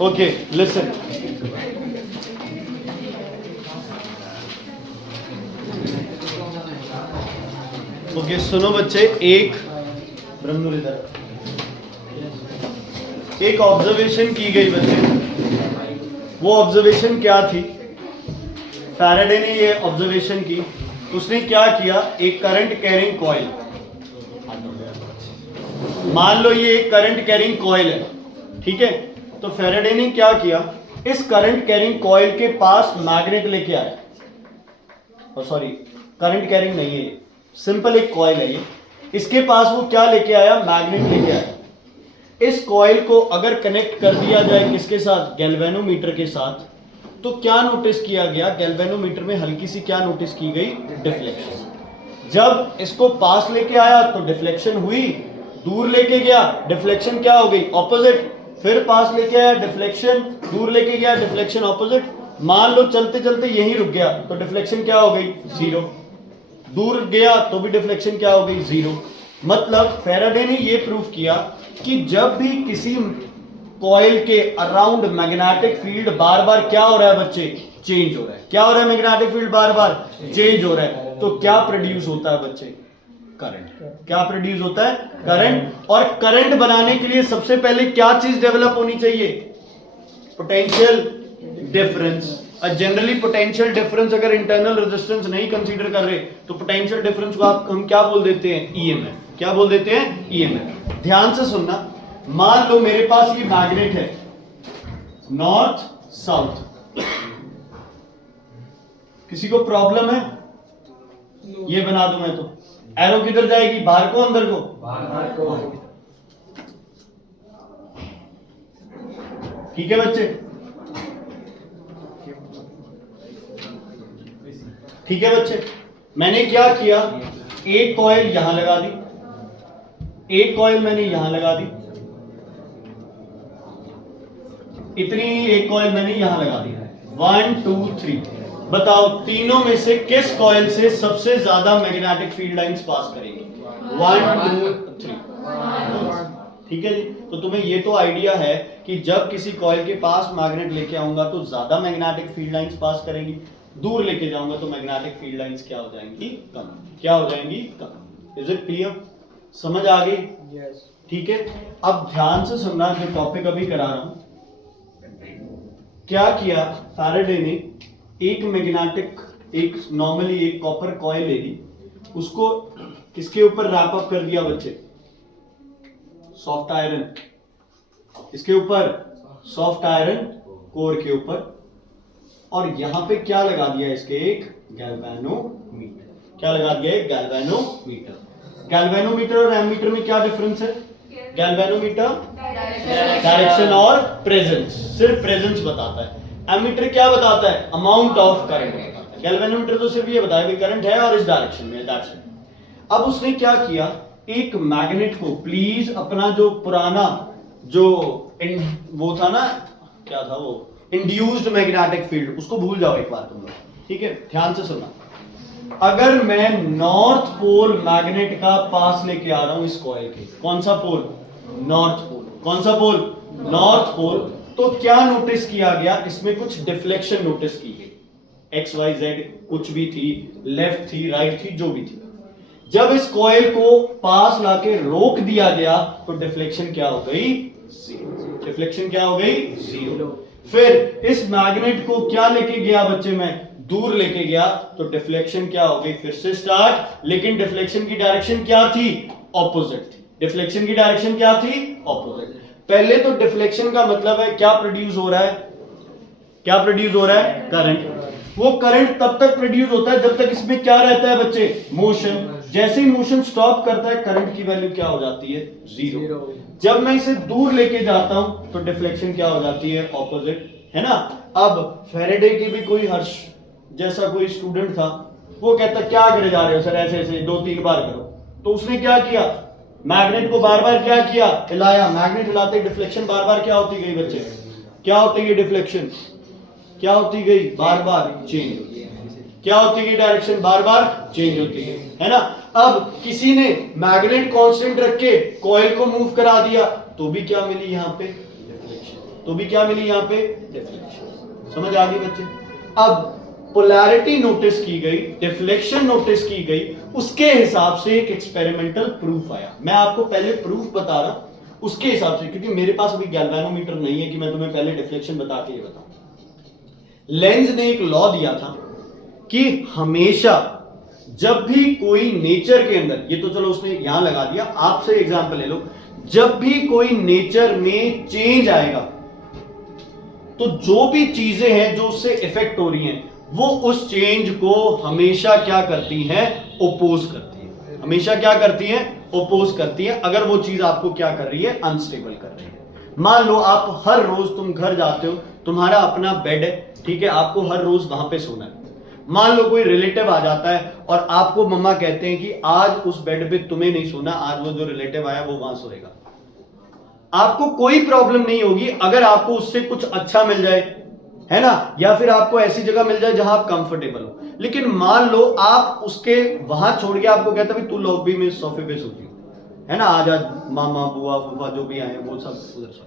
Okay listen, okay सुनो बच्चे, एक ब्रह्मनुर इधर, एक ऑब्जर्वेशन की गई बच्चे। वो ऑब्जर्वेशन क्या थी? फैराडे ने ये ऑब्जर्वेशन की, उसने क्या किया, एक करंट कैरिंग कॉइल, मान लो ये एक करंट कैरिंग कॉइल है, ठीक है। तो फैराडे ने क्या किया, इस करंट कैरिंग कॉइल के पास मैग्नेट लेके आया, और सॉरी करंट कैरिंग नहीं है ये, सिंपल एक कॉइल है ये, इसके पास वो क्या लेके आया, मैग्नेट लेके आया। इस कॉइल को अगर कनेक्ट कर दिया जाए किसके साथ, गैल्वेनोमीटर के साथ, तो क्या नोटिस किया गया, गैल्वेनोमीटर में हल्की सी क्या नोटिस की गई, डिफ्लेक्शन। जब इसको पास लेके आया तो डिफ्लेक्शन हुई, दूर लेके गया डिफ्लेक्शन क्या हो गई, ऑपोजिट, फिर पास लेके आया डिफ्लेक्शन, दूर लेके गया डिफ्लेक्शन ऑपोजिट। मान लो चलते चलते यहीं रुक गया तो डिफ्लेक्शन क्या हो गई, जीरो, दूर गया तो भी डिफ्लेक्शन क्या हो गई, जीरो। मतलब फैराडे ने यह प्रूव किया कि जब भी किसी कॉइल के अराउंड मैग्नेटिक फील्ड बार बार क्या हो रहा है बच्चे, चेंज हो रहा है। क्या हो रहा है, मैग्नेटिक फील्ड बार बार चेंज हो रहा है, तो क्या प्रोड्यूस होता है बच्चे, करंट। क्या प्रोड्यूस होता है, करंट। और करंट बनाने के लिए सबसे पहले क्या चीज डेवलप होनी चाहिए, पोटेंशियल डिफरेंस। और जनरली पोटेंशियल डिफरेंस अगर इंटरनल रेजिस्टेंस नहीं कंसीडर कर रहे तो पोटेंशियल डिफरेंस को हम क्या बोल देते हैं, ईएमएफ। क्या बोल देते हैं, ईएमएफ। ध्यान से सुनना, मान लो मेरे पास ये मैग्नेट है, नॉर्थ साउथ, किसी को प्रॉब्लम है, ये बना दूं मैं तो, एरो किधर जाएगी, बाहर को अंदर को, बाहर को। ठीक है बच्चे, ठीक है बच्चे। मैंने क्या किया, एक कॉइल यहां लगा दी, एक कॉइल मैंने यहां लगा दी, इतनी एक कॉइल मैंने यहां लगा दी, 1 2 3। बताओ तीनों में से किस कॉइल से सबसे ज्यादा मैग्नेटिक फील्ड लाइंस पास करेंगी, 1 2 3। ठीक है जी। तो तुम्हें ये तो आइडिया है कि जब किसी कॉइल के पास मैग्नेट लेके आऊंगा तो ज्यादा मैग्नेटिक फील्ड लाइंस पास करेंगी, दूर लेके जाऊंगा तो मैग्नेटिक फील्ड लाइंस क्या हो जाएंगी, कम। क्या हो जाएंगी, कम। इज इट क्लियर, समझ आ गई? यस। ठीक है, अब ध्यान से सुनना, जो टॉपिक अभी करा रहा हूं। क्या किया फैराडे ने, एक मैग्नेटिक, एक नॉर्मली एक कॉपर कॉइल ले ली, उसको किसके ऊपर रैप अप कर दिया बच्चे, सॉफ्ट आयरन, इसके ऊपर सॉफ्ट आयरन कोर के ऊपर, और यहां पे क्या लगा दिया, इसके एक गैल्वेनोमीटर। क्या लगा दिया, एक गैल्वेनोमीटर। गैल्वेनोमीटर और एमीटर में क्या डिफरेंस है, गैल्वेनोमीटर डायरेक्शन और प्रेजेंस, सिर्फ प्रेजेंस बताता है, एमीटर क्या बताता है, अमाउंट ऑफ करंट बताता है। गैल्वेनोमीटर तो सिर्फ ये बताया कि करंट है और इस डायरेक्शन में, दैट्स इट। अब उसने क्या किया, एक मैग्नेट को, प्लीज अपना जो पुराना जो वो था ना, क्या था वो, इंड्यूस्ड मैग्नेटिक फील्ड, उसको भूल जाओ एक बार तुम लोग, ठीक है। ध्यान से सुनना, अगर मैं नॉर्थ पोल मैग्नेट का पास लेके आ रहा हूं इस कॉइल के, कौन सा पोल, नॉर्थ पोल, कौन सा पोल, नॉर्थ पोल, तो क्या नोटिस किया गया, इसमें कुछ डिफ्लेक्शन नोटिस की गई, एक्स वाई जेड कुछ भी थी, लेफ्ट थी, राइट थी, जो भी थी। जब इस कॉइल को पास लाके रोक दिया गया तो डिफ्लेक्शन क्या हो गई, जीरो। डिफ्लेक्शन क्या हो गई, जीरो। फिर इस मैग्नेट को क्या लेके गया बच्चे, मैं दूर लेके गया तो डिफ्लेक्शन क्या हो गई, फिर से स्टार्ट, लेकिन डिफ्लेक्शन की डायरेक्शन क्या थी, ऑपोजिट थी। डिफ्लेक्शन की डायरेक्शन क्या थी, ऑपोजिट। पहले तो डिफ्लेक्शन का मतलब है क्या प्रोड्यूस हो रहा है, क्या प्रोड्यूस हो रहा है, करंट। वो करंट तब तक प्रोड्यूस होता है जब तक इसमें क्या रहता है बच्चे, मोशन। जैसे ही मोशन स्टॉप करता है करंट की वैल्यू क्या हो जाती है, जीरो। जब मैं इसे दूर लेके जाता हूं तो डिफ्लेक्शन क्या हो जाती है, ऑपोजिट, है ना। अब फैराडे की भी कोई हर्ष जैसा कोई स्टूडेंट था, वो कहता क्या करे जा रहे हो सर, ऐसे ऐसे 2-3 बार करो। तो उसने क्या किया, मैग्नेट को बार बार क्या किया, हिलाया। मैग्नेट हिलाते डिफ्लेक्शन बार बार क्या होती गई बच्चे, क्या होती गई डिफ्लेक्शन, क्या होती गई, बार बार चेंज होती है। क्या होती गई, डायरेक्शन बार बार चेंज होती है ना। अब किसी ने मैग्नेट कांस्टेंट रख के कॉइल को मूव करा दिया तो भी क्या मिली, यहां पे डिफ्लेक्शन। तो भी क्या मिली यहाँ पे, डिफ्लेक्शन। समझ आ गई बच्चे। अब पोलैरिटी नोटिस की गई, डिफ्लेक्शन नोटिस की गई, उसके हिसाब से एक एक्सपेरिमेंटल प्रूफ आया। मैं आपको पहले प्रूफ बता रहा उसके हिसाब से, क्योंकि मेरे पास अभी गैल्वेनोमीटर नहीं है कि मैं तुम्हें पहले डिफ्लेक्शन बता के ये बताऊं। लेंज ने एक लॉ दिया था कि हमेशा जब भी कोई नेचर के अंदर, ये तो चलो उसने यहां लगा दिया, आपसे एग्जांपल ले लो, जब भी कोई नेचर में चेंज आएगा तो जो भी चीजें हैं जो उससे इफेक्ट हो रही हैं वो उस चेंज को हमेशा क्या करती हैं, ओपोज करती है। हमेशा क्या करती हैं, ओपोज करती है। अगर वो चीज आपको क्या कर रही है, अनस्टेबल कर रही है। मान लो आप हर रोज तुम घर जाते हो, तुम्हारा अपना बेड है, ठीक है, आपको हर रोज वहां पे सोना है। मान लो कोई रिलेटिव आ जाता है और आपको मम्मा कहते हैं कि आज उस बेड पे तुम्हें नहीं सोना, आज वो जो रिलेटिव आया वो वहां सोएगा। आपको कोई प्रॉब्लम नहीं होगी अगर आपको उससे कुछ अच्छा मिल जाए, है ना, या फिर आपको ऐसी जगह मिल जाए जहां आप कंफर्टेबल हो। लेकिन मान लो आप उसके वहां छोड़ के आपको कहता है तू लॉबी में सोफे पे सोती हो, है ना, आज मामा बुआ फूफा जो भी आए वो सब उधर सो।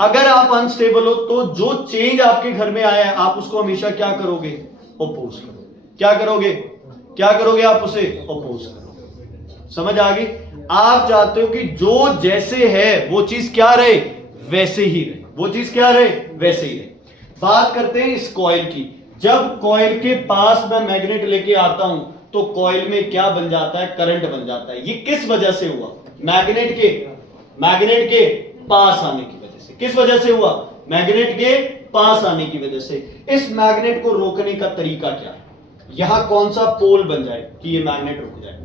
अगर आप अनस्टेबल हो तो जो चेंज आपके घर में आया है आप उसको हमेशा क्या करोगे, ओपोज करोगे। क्या करोगे, क्या करोगे, आप उसे ओपोज करोगे। समझ आ गई। आप चाहते हो कि जो जैसे है वो चीज क्या रहे, वैसे ही रहे, वो चीज क्या रहे, वैसे ही रहे। बात करते हैं इस कॉइल की। जब कॉइल के पास मैं मैग्नेट लेके आता हूं तो कॉइल में क्या बन जाता है, करंट बन जाता है। ये किस वजह से हुआ, मैग्नेट के पास आने की वजह से। किस वजह से हुआ, मैग्नेट के पास आने की वजह से। इस मैग्नेट को रोकने का तरीका क्या है, यहां कौन सा पोल बन जाए कि ये मैग्नेट रुक जाए,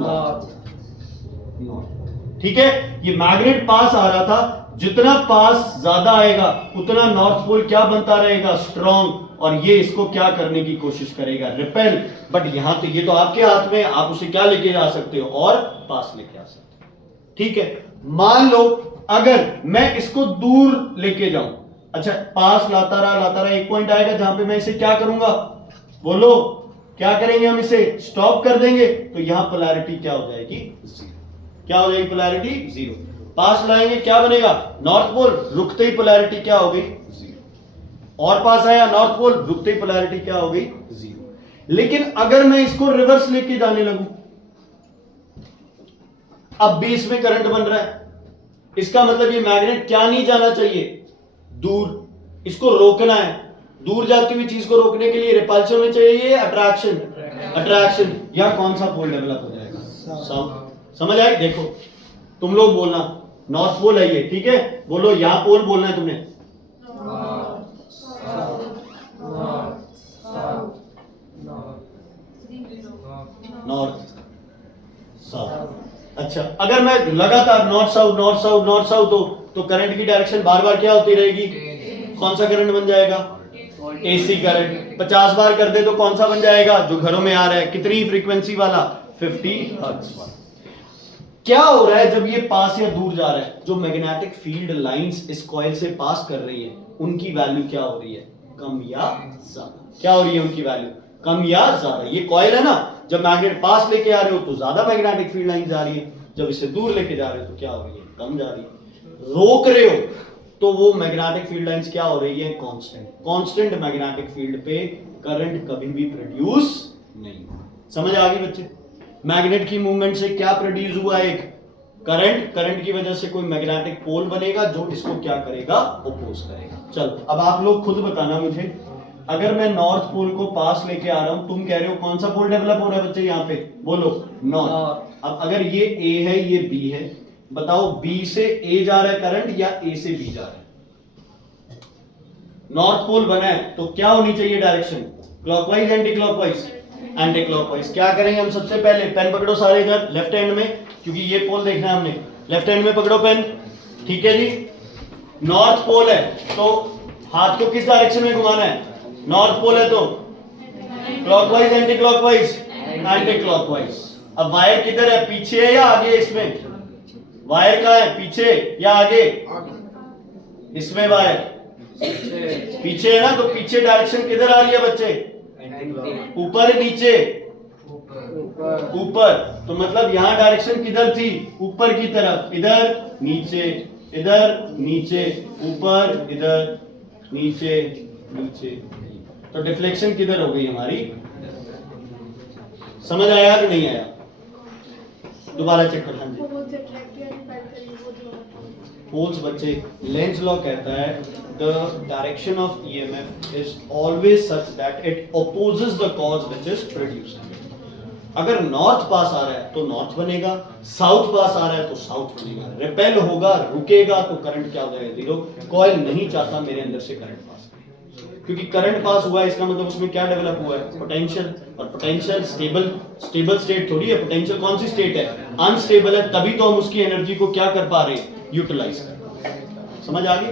नॉर्थ। ठीक है, ये मैग्नेट पास आ रहा था, जितना पास ज्यादा आएगा उतना नॉर्थ पोल क्या बनता रहेगा, स्ट्रॉन्ग, और ये इसको क्या करने की कोशिश करेगा, रिपेल। बट यहां तो ये तो आपके हाथ में, आप उसे क्या लेके जा सकते हो, और पास लेके आ सकते हो। ठीक है, मान लो अगर मैं इसको दूर लेके जाऊं, अच्छा पास लाता रहा, एक पॉइंट आएगा जहां पे मैं इसे क्या करूंगा, बोलो क्या करेंगे, हम इसे स्टॉप कर देंगे, तो यहां पोलैरिटी क्या हो जाएगी, जीरो। क्या हो जाएगी, पोलैरिटी जीरो। पास लाएंगे क्या बनेगा, नॉर्थ पोल, रुकते ही पोलैरिटी क्या हो गई, जीरो। और पास आया नॉर्थ पोल, रुकते ही पोलैरिटी क्या हो गई, जीरो। लेकिन अगर मैं इसको रिवर्स लेके जाने लगूं, अब भी इसमें करंट बन रहा है, इसका मतलब ये मैग्नेट क्या नहीं जाना चाहिए, दूर, इसको रोकना है। दूर जाती हुई चीज को रोकने के लिए रिपल्शन में चाहिए अट्रैक्शन, अट्रैक्शन। या कौन सा पोल डेवलप हो जाएगा, साउथ। समझ आई। देखो तुम लोग बोलना, नॉर्थ पोल है ये, ठीक है, बोलो यहां पोल बोलना है तुमने, नॉर्थ साउथ। अच्छा, अगर मैं लगातार north south north south north south हो तो करंट की डायरेक्शन बार बार क्या होती रहेगी, कौन सा करंट बन जाएगा, एसी करंट। 50 बार कर दे तो कौन सा बन जाएगा, जो घरों में आ रहा है, कितनी फ्रीक्वेंसी वाला, 50 हर्ट्ज वाला। क्या हो रहा है जब ये पास या दूर जा रहा है, जो मैग्नेटिक फील्ड लाइंस इस कॉइल से पास कर रही है उनकी वैल्यू क्या हो रही है, कम या ज्यादा। क्या हो रही है उनकी वैल्यू, कम या ज्यादा। ये कॉइल है ना, जब मैग्नेट पास लेके आ रहे हो तो ज्यादा मैग्नेटिक फील्ड लाइन जा रही है, जब इसे दूर लेके जा रहे हो तो क्या हो रही है, कम जा रही है। रोक रहे हो तो वो मैग्नेटिक फील्ड लाइंस क्या हो रही है, कांस्टेंट। कांस्टेंट मैग्नेटिक फील्ड पे करंट कभी भी प्रोड्यूस नहीं होगा। समझ आ गई बच्चे। मैग्नेट की मूवमेंट से क्या प्रोड्यूस हुआ, एक करंट, करंट की वजह से कोई मैग्नेटिक पोल बनेगा जो इसको क्या करेगा, ओपोज करेगा। चलो अब आप लोग खुद बताना मुझे, अगर मैं नॉर्थ पोल को पास लेके आ रहा हूं, तुम कह रहे हो कौन सा पोल डेवलप हो रहा है बच्चे यहाँ पे, बोलो नॉर्थ। अब अगर ये ए है ये बी है, बताओ बी से ए जा रहा है करंट या ए से बी जा रहा है। नॉर्थ पोल बना है तो क्या होनी चाहिए direction, clockwise anti clockwise, anti clockwise. क्या करेंगे हम सबसे पहले, पेन पकड़ो सारे इधर लेफ्ट हैंड में, क्योंकि ये पोल देखना है हमने, लेफ्ट हैंड में पकड़ो पेन, ठीक है जी। नॉर्थ पोल है तो हाथ को किस डायरेक्शन में घुमाना है, नॉर्थ पोल है तो clockwise anti clockwise, anti clockwise. अब वायर किधर है, पीछे है या आगे, इसमें वायर कहां है, पीछे या आगे, इसमें वायर पीछे है ना, तो पीछे डायरेक्शन किधर आ रही है बच्चे, ऊपर नीचे, ऊपर। तो मतलब यहां डायरेक्शन किधर थी, ऊपर की तरफ, इधर नीचे। इधर नीचे ऊपर, इधर नीचे नीचे, तो डिफ्लेक्शन किधर हो गई हमारी? समझ आया कि नहीं आया? दोबारा चेक कर। हाँ जी, पोल्स बच्चे, लेंज लॉ कहता है the direction of EMF is always such that it opposes the cause which is produced. अगर नॉर्थ पास आ रहा है तो नॉर्थ बनेगा, साउथ पास आ रहा है तो साउथ बनेगा। रिपेल होगा, रुकेगा तो करंट क्या हो जाएगा? जीरो। कॉइल नहीं चाहता मेरे अंदर से करंट पास, क्योंकि करंट पास हुआ है इसका मतलब उसमें क्या डेवलप हुआ है? पोटेंशियल। और पोटेंशियल स्टेबल स्टेट थोड़ी है। पोटेंशियल कौन सी स्टेट है? अनस्टेबल है, तभी तो हम उसकी एनर्जी को क्या कर पा रहे हैं? यूटिलाइज कर। समझ आ गई?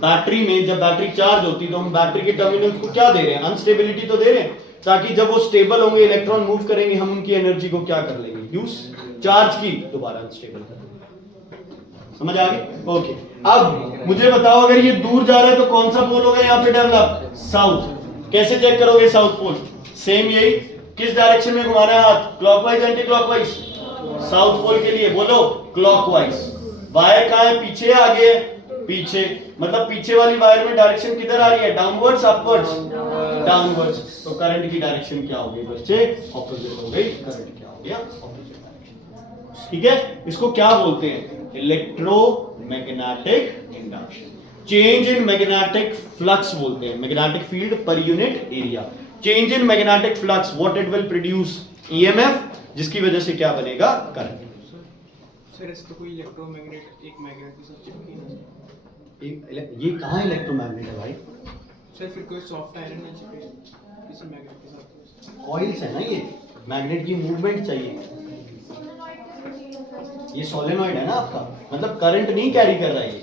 बैटरी में जब बैटरी चार्ज होती है तो हम बैटरी के टर्मिनल्स को क्या दे रहे हैं? अनस्टेबिलिटी तो दे रहे हैं, ताकि जब वो स्टेबल होंगे, इलेक्ट्रॉन मूव करेंगे, हम उनकी एनर्जी को क्या कर लेंगे? यूज। चार्ज की दोबारा अनस्टेबल कर। समझ आ गई? ओके। अब मुझे बताओ, अगर ये दूर जा रहा है तो कौन सा पोल होगा यहाँ पे डेवलप? साउथ। कैसे चेक करोगे साउथ पोल? सेम यही, किस डायरेक्शन में घुमाना है हाथ? Clockwise anti clockwise? South pole के लिए बोलो क्लॉकवाइज। वायर कहाँ है? पीछे है, आगे है? पीछे। मतलब पीछे वाली वायर में डायरेक्शन किधर आ रही है? Downwards, upwards? डाउनवर्ड्स। तो करंट की डायरेक्शन क्या हो गई बच्चे? ऑपोजिट हो गई। करंट क्या हो गया? Opposite direction. ठीक है, इसको क्या बोलते हैं? Electromagnetic induction. Change in magnetic flux बोलते हैं, magnetic field per unit area. Change in magnetic flux, what it will produce? EMF, जिसकी वजह से क्या बनेगा? करंट। सर इसको कोई इलेक्ट्रोमैग्नेट एक मैग्नेट के साथ चिपकी ना? ये कहाँ इलेक्ट्रोमैग्नेट है भाई? सर फिर कोई सॉफ्ट आयरन ना चिपके किसी मैग्नेट के साथ? कॉइल्स है ना ये, मैग्नेट की मूवमेंट चाहिए। ये सोलेनॉइड है ना आपका, मतलब करंट नहीं कैरी कर रहा है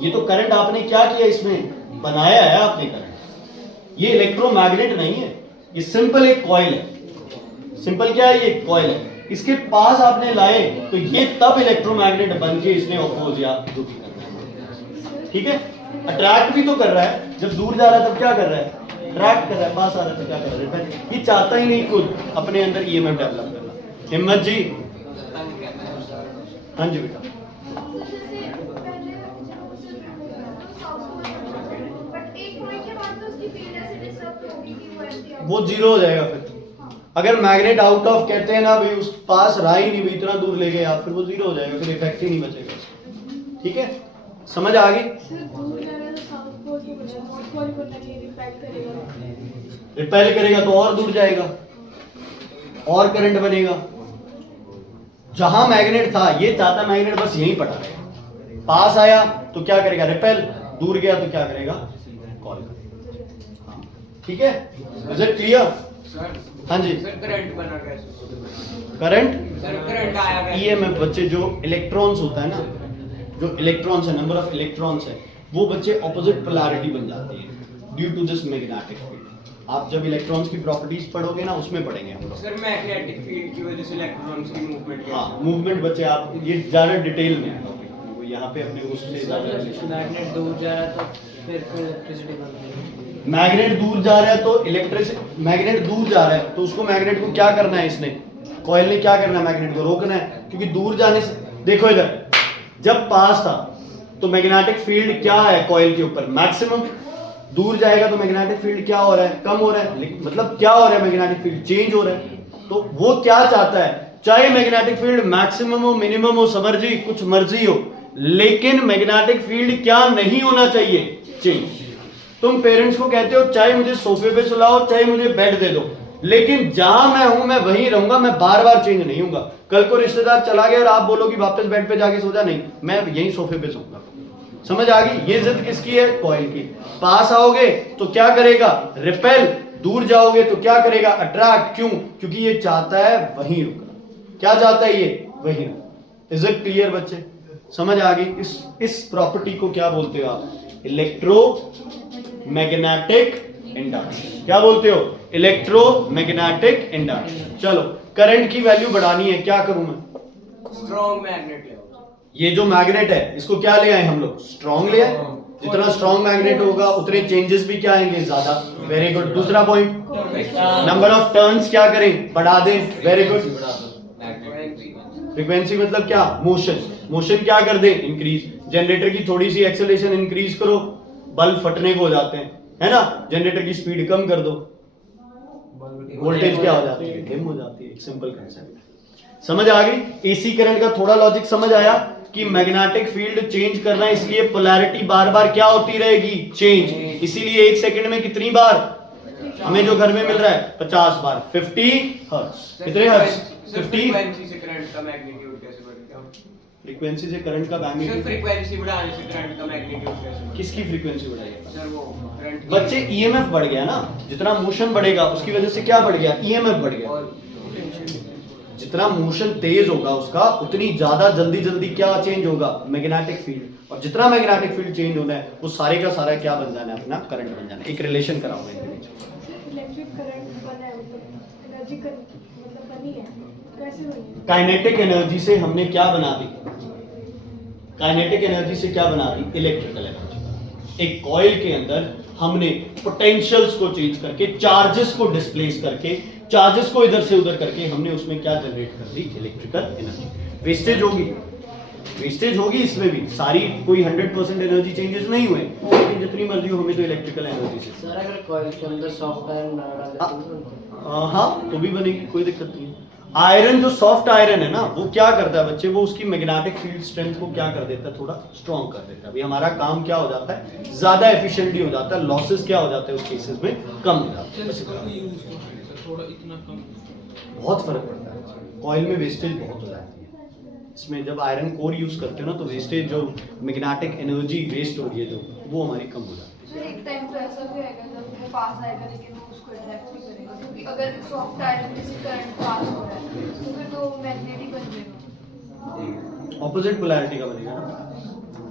ये तो करंट आपने क्या किया? इसमें बनाया है आपने करंट। ये इलेक्ट्रोमैग्नेट नहीं है, ये सिंपल एक कॉइल है। सिंपल क्या है? ये कॉइल है। इसके पास आपने लाए तो ये तब इलेक्ट्रोमैग्नेट बन के इसने अपोज या जो भी कर रहा है। ठीक है, अट्रैक्ट भी तो कर रहा है। जब दूर जा रहा है तब क्या कर रहा है? अट्रैक्ट कर रहा है। पास आ रहा है तो क्या कर रहा है? ये चाहता ही नहीं खुद अपने अंदर ईएमएफ डेवलप करना। हिम्मत जी। हाँ जी बेटा। वो जीरो हो जाएगा फिर। अगर मैग्नेट आउट ऑफ कहते हैं ना भाई, उस पास रहा ही नहीं, इतना दूर ले गए आप, फिर वो जीरो हो जाएगा, फिर इफेक्ट ही नहीं बचेगा। ठीक है, समझ आ गई? रिपेल करेगा तो और दूर जाएगा और करंट बनेगा। जहां मैग्नेट था, ये चाहता मैग्नेट बस यहीं पड़ा रहे। पास आया तो क्या करेगा? रिपेल। दूर गया तो क्या करेगा? कॉल करेगा। ठीक है, इज इट क्लियर? हाँ जी। सर करंट बना कैसे? करंट आया ईएमएफ बच्चे, जो इलेक्ट्रॉन्स होता है ना, जो इलेक्ट्रॉन्स है, नंबर ऑफ इलेक्ट्रॉन्स है, वो बच्चे ऑपोजिट पोलैरिटी बन जाती है due to this magnetic field. आप जब इलेक्ट्रॉन्स की प्रॉपर्टीज पढ़ोगे ना, उसमें पढ़ेंगे हम लोग। सर मैग्नेटिक फील्ड की वजह से इलेक्ट्रॉन्स की मूवमेंट। हाँ, मूवमेंट बच्चे आप ये ज्यादा डिटेल में है टॉपिक, यहाँ पे अपने उससे ज्यादा मैग्नेट दूर जा रहा तो फिर इलेक्ट्रिसिटी बनती है। मैग्नेट दूर जा रहा है तो इलेक्ट्रिसिटी, मैग्नेट दूर जा रहा है तो उसको मैग्नेट को क्या करना है? इसने, कॉइल ने क्या करना है? मैग्नेट को रोकना है, क्योंकि दूर जाने से, देखो इधर, जब पास था तो मैग्नेटिक फील्ड क्या है कॉइल के ऊपर? मैक्सिमम। दूर जाएगा तो मैग्नेटिक फील्ड क्या हो रहा है? कम हो रहा है। मतलब क्या हो रहा है? मैग्नेटिक फील्ड चेंज हो रहा है। तो वो क्या चाहता है? चाहे मैग्नेटिक फील्ड मैक्सिमम हो, मिनिमम हो, समर्जी कुछ मर्जी हो, लेकिन मैग्नेटिक फील्ड क्या नहीं होना चाहिए? चेंज। तुम पेरेंट्स को कहते हो चाहे मुझे सोफे पे सुलाओ, चाहे मुझे बेड दे दो, लेकिन जहां मैं हूं मैं वहीं रहूंगा, मैं बार बार चेंज नहीं होऊंगा। कल को रिश्तेदार चला गया और आप बोलो कि वापस बेड पे जाके सो जा, नहीं, मैं यहीं सोफे पे सोऊंगा। समझ आ गई? ये जिद किसकी है? कॉइल की। पास आओगे तो क्या करेगा? रिपेल। दूर जाओगे तो क्या करेगा? अट्रैक्ट। क्यों? क्योंकि ये चाहता है वहीं रुकना। क्या चाहता है ये? वहीं रुकना। इज इट क्लियर बच्चे? समझ आ गई? इस प्रॉपर्टी को क्या बोलते हो आप? Electro magnetic induction. क्या बोलते हो? Electromagnetic induction. चलो, करंट की वैल्यू बढ़ानी है, क्या करूं मैं? स्ट्रॉन्ग मैग्नेट ले। ये जो मैग्नेट है इसको क्या ले आए हम लोग? स्ट्रॉन्ग ले आए। जितना स्ट्रॉन्ग मैग्नेट होगा उतने चेंजेस भी क्या आएंगे? ज्यादा। Very good. दूसरा पॉइंट, नंबर ऑफ टर्न्स क्या करें? बढ़ा दें। Very good. फ्रीक्वेंसी मतलब क्या? मोशन। मोशन क्या कर दें? इंक्रीज। जनरेटर की थोड़ी सी एक्सेलरेशन इंक्रीज करो, बल्ब फटने को हो जाते हैं, है ना। जनरेटर की स्पीड कम कर दो, वोल्टेज क्या हो जाती है, डिम हो जाती है। एक सिंपल कंसेप्ट समझ आ गई। एसी करंट का थोड़ा लॉजिक समझ आया कि मैग्नेटिक फील्ड चेंज करना है, इसलिए पोलैरिटी बार बार क्या होती रहेगी, चेंज। इसीलिए 1 सेकंड में कितनी बार हमें जो घर में मिल रहा है 50 बार, 50 हर्ट्ज। कितने हर्ट्ज? 50। फ्रीक्वेंसी से करंट का मैग्नीट्यूड कैसे बढ़ेगा? फ्रीक्वेंसी से करंट का मैग्नीट्यूड, फ्रीक्वेंसी बढ़ाने से करंट का मैग्नीट्यूड कैसे बढ़ेगा? किसकी फ्रीक्वेंसी बढ़ाइए सर वो करंट बच्चे? ईएमएफ बढ़ गया ना, जितना मोशन बढ़ेगा उसकी वजह से क्या बढ़ गया, ईएमएफ बढ़ गया। और जितना मोशन तेज होगा उसका उतनी ज्यादा जल्दी जल्दी क्या चेंज होगा, मैग्नेटिक फील्ड। और जितना मैग्नेटिक फील्ड चेंज होना है वो सारे का सारा क्या बन जाना है, अपना करंट बन जाना है। एक रिलेशन कराओ इनके बीच। इलेक्ट्रिक करंट बना है, मतलब एनर्जी मतलब बनी है, कैसे बनी है? काइनेटिक एनर्जी से हमने क्या बना दी, काइनेटिक एनर्जी से क्या बना दी, इलेक्ट्रिकल एनर्जी। एक कॉइल के अंदर हमने पोटेंशियल्स को चेंज करके, चार्जेस को डिस्प्लेस करके, चार्जेस को इधर से उधर करके हमने उसमें क्या जनरेट कर दी, इलेक्ट्रिकल एनर्जी। वेस्टेज होगी, वेस्टेज होगी इसमें भी, सारी कोई 100% एनर्जी चेंजेस नहीं हुए, लेकिन जितनी मर्जी हो हमें तो इलेक्ट्रिकल एनर्जी से। सर अगर कॉइल के अंदर सॉफ्ट आयरन ना डाले तो नहीं बनता? हाँ तो भी बनेगी, कोई दिक्कत नहीं है। आयरन जो सॉफ्ट आयरन है ना वो क्या करता है बच्चे, वो उसकी मैग्नेटिक फील्ड स्ट्रेंथ को क्या कर देता है, थोड़ा स्ट्रॉन्ग कर देता है। अभी हमारा काम क्या हो जाता है, ज्यादा एफिशिएंटली हो जाता है, लॉसेस क्या हो जाते हैं उस केसेस में कम हो जाते हैं। बस इतना। थोड़ा इतना कम बहुत फर्क पड़ता है, कॉइल में वेस्टेज बहुत हो जाती है। इसमें जब आयरन कोर यूज करते हो ना तो वेस्टेज, जो मैग्नेटिक एनर्जी वेस्ट हो रही है जो, वो हमारी कम हो जाती है। सर एक टाइम तो ऐसा भी आएगा जब वो पास आएगा लेकिन वो उसको अट्रैक्ट नहीं करेगा, क्योंकि अगर सॉफ्ट आयरन से करंट पास हो रहा है तो फिर तो मैग्नेटिक बन जाएगा, ऑपोजिट पोलैरिटी का बनेगा ना,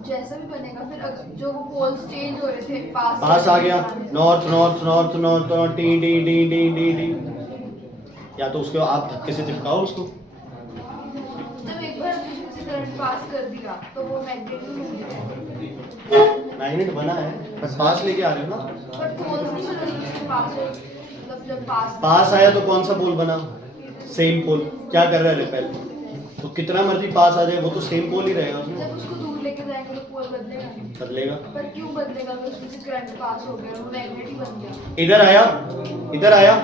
जैसा भी बनेगा। फिर अगर जो वो पोल्स चेंज हो रहे थे, पास आ गया, north north north north T T T T T T, या तो उसको आप धक्के से चिपकाओ उसको। जब एक बार उसमें से करंट पास कर दिया तो वो मैग्नेटिक हो गया, मैग्नेट बना है, बस पास लेके आ रहे हो ना। पर पोल्स नहीं बने उसके पास हो, मतलब जब पास आया तो कौन सा पोल बना, सेम पोल। क्या कर रहा है रिपेल, तो कितना मर्जी पास आ जाए वो तो सेम पोल ही रहेगा उसमें। जब उसको दूर लेके जाएंगे तो पोल बदलेगा नहीं। बदलेगा, पर क्यों बदलेगा, अगर उसमें से करंट पास हो गया वो मैग्नेटिक बन गया। इधर आया, इधर आया,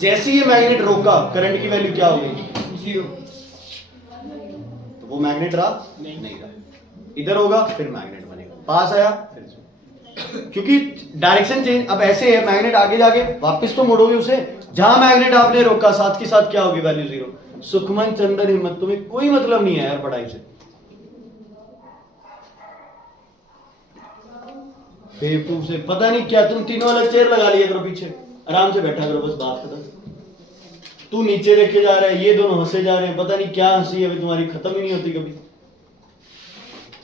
जैसे ही मैग्नेट रोका करंट की वैल्यू क्या हो गई, 0। तो वो मैग्नेट रहा नहीं रहा। इधर होगा फिर मैग्नेट बनेगा, पास आया फिर, क्योंकि डायरेक्शन चेंज। अब ऐसे है, मैग्नेट आगे जाके वापस तो मोड़ोगे उसे, जहां मैग्नेट आपने रोका साथ के साथ क्या होगी, वैल्यू 0। सुखमन चंदन हिम्मत, तुम्हें कोई मतलब नहीं है यार पढ़ाई से, बेवकूफ से। पता नहीं क्या तुम तीनों अलग चेयर लगा लिया करो पीछे, आराम से बैठा करो, बस बात खत्म। तू नीचे देखे जा रहा है, ये दोनों हंसे जा रहे हैं, पता नहीं क्या हंसी है अभी तुम्हारी, खत्म ही नहीं होती कभी।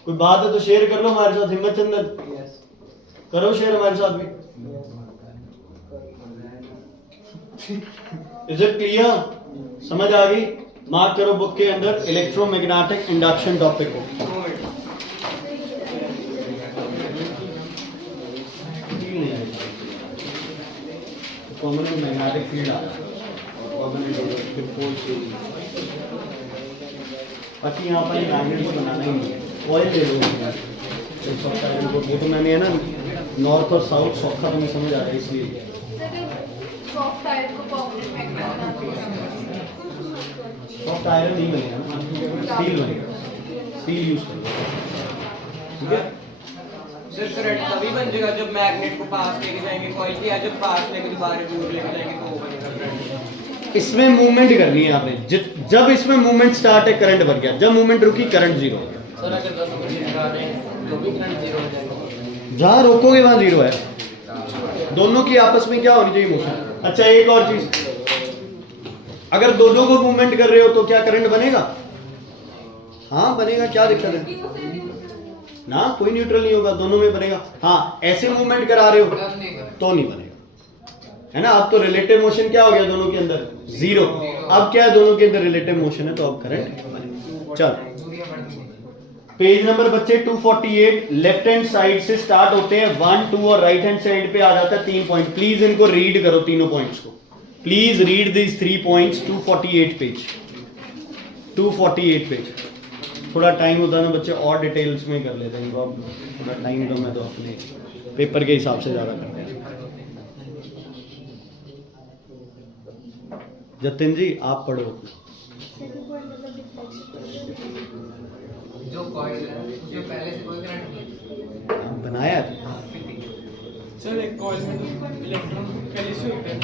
कोई बात है तो शेयर कर लो हमारे साथ, हिम्मत चंदन करो शेयर हमारे साथ भी। इज इट क्लियर, समझ आ गई? मार्क करो बुक के अंदर इलेक्ट्रोमैग्नेटिक इंडक्शन टॉपिक को। कॉमन मैग्नेटिक फील्ड आ रहा है, कॉमन इलेक्ट्रिक फोर्स। बाकी यहाँ पर मैग्नेट को बनाना ही नहीं है, ऑयल ले लो वो तो मैंने है ना, नॉर्थ और साउथ सौखा तो नहीं समझ आ रहा है इसलिए। सॉफ्ट आयरन को परमानेंट मैग्नेट बनाना है। सॉफ्ट आयरन नहीं बनेगा ना, स्टील बनेगा, स्टील यूज करेंगे, ठीक है। सर करंट तभी बन जाएगा जब मैग्नेट को पास लेके जाएंगे कॉइल के, या जब पास लेके दोबारा दूर लेके जाएंगे तो वो बनेगा करंट। इसमें मूवमेंट करनी है आपने, जब इसमें मूवमेंट स्टार्ट है करंट बढ़ गया, जब मूवमेंट रुकी करंट 0 हो गया। सर अगर दोनों को चिपका दें तो भी करंट 0 हो जाएगा? जहां रोकोगे वहां 0 है। दोनों की आपस में क्या होनी चाहिए, मोशन। अच्छा एक और चीज, अगर दोनों को मूवमेंट कर रहे हो तो क्या करंट बनेगा? हाँ बनेगा, क्या दिक्कत है ना, कोई न्यूट्रल नहीं होगा, दोनों में बनेगा। हाँ ऐसे मूवमेंट करा रहे हो तो नहीं बनेगा, है ना। अब तो रिलेटिव मोशन क्या हो गया दोनों के अंदर, 0। अब क्या है, दोनों के अंदर रिलेटिव मोशन है तो अब करंट बनेगा। चलो पेज नंबर बच्चे 248, लेफ्ट हैंड साइड से स्टार्ट होते हैं 1 2 और राइट हैंड साइड पे आ जाता है 3 पॉइंट। प्लीज इनको रीड करो तीनों पॉइंट्स को, please read this 3 points. 248 page, 248 page. थोड़ा टाइम होता है ना बच्चे और डिटेल्स में कर लेते हैं इनको, अब थोड़ा टाइम कम है तो अपने पेपर के हिसाब से ज़्यादा करते हैं। जतिन जी आप पढ़ो। जो कॉइल है उसमें पहले से कोई करंट नहीं बनाया था सर एक कॉइल में तो इलेक्ट्रॉन पहले से होते हैं।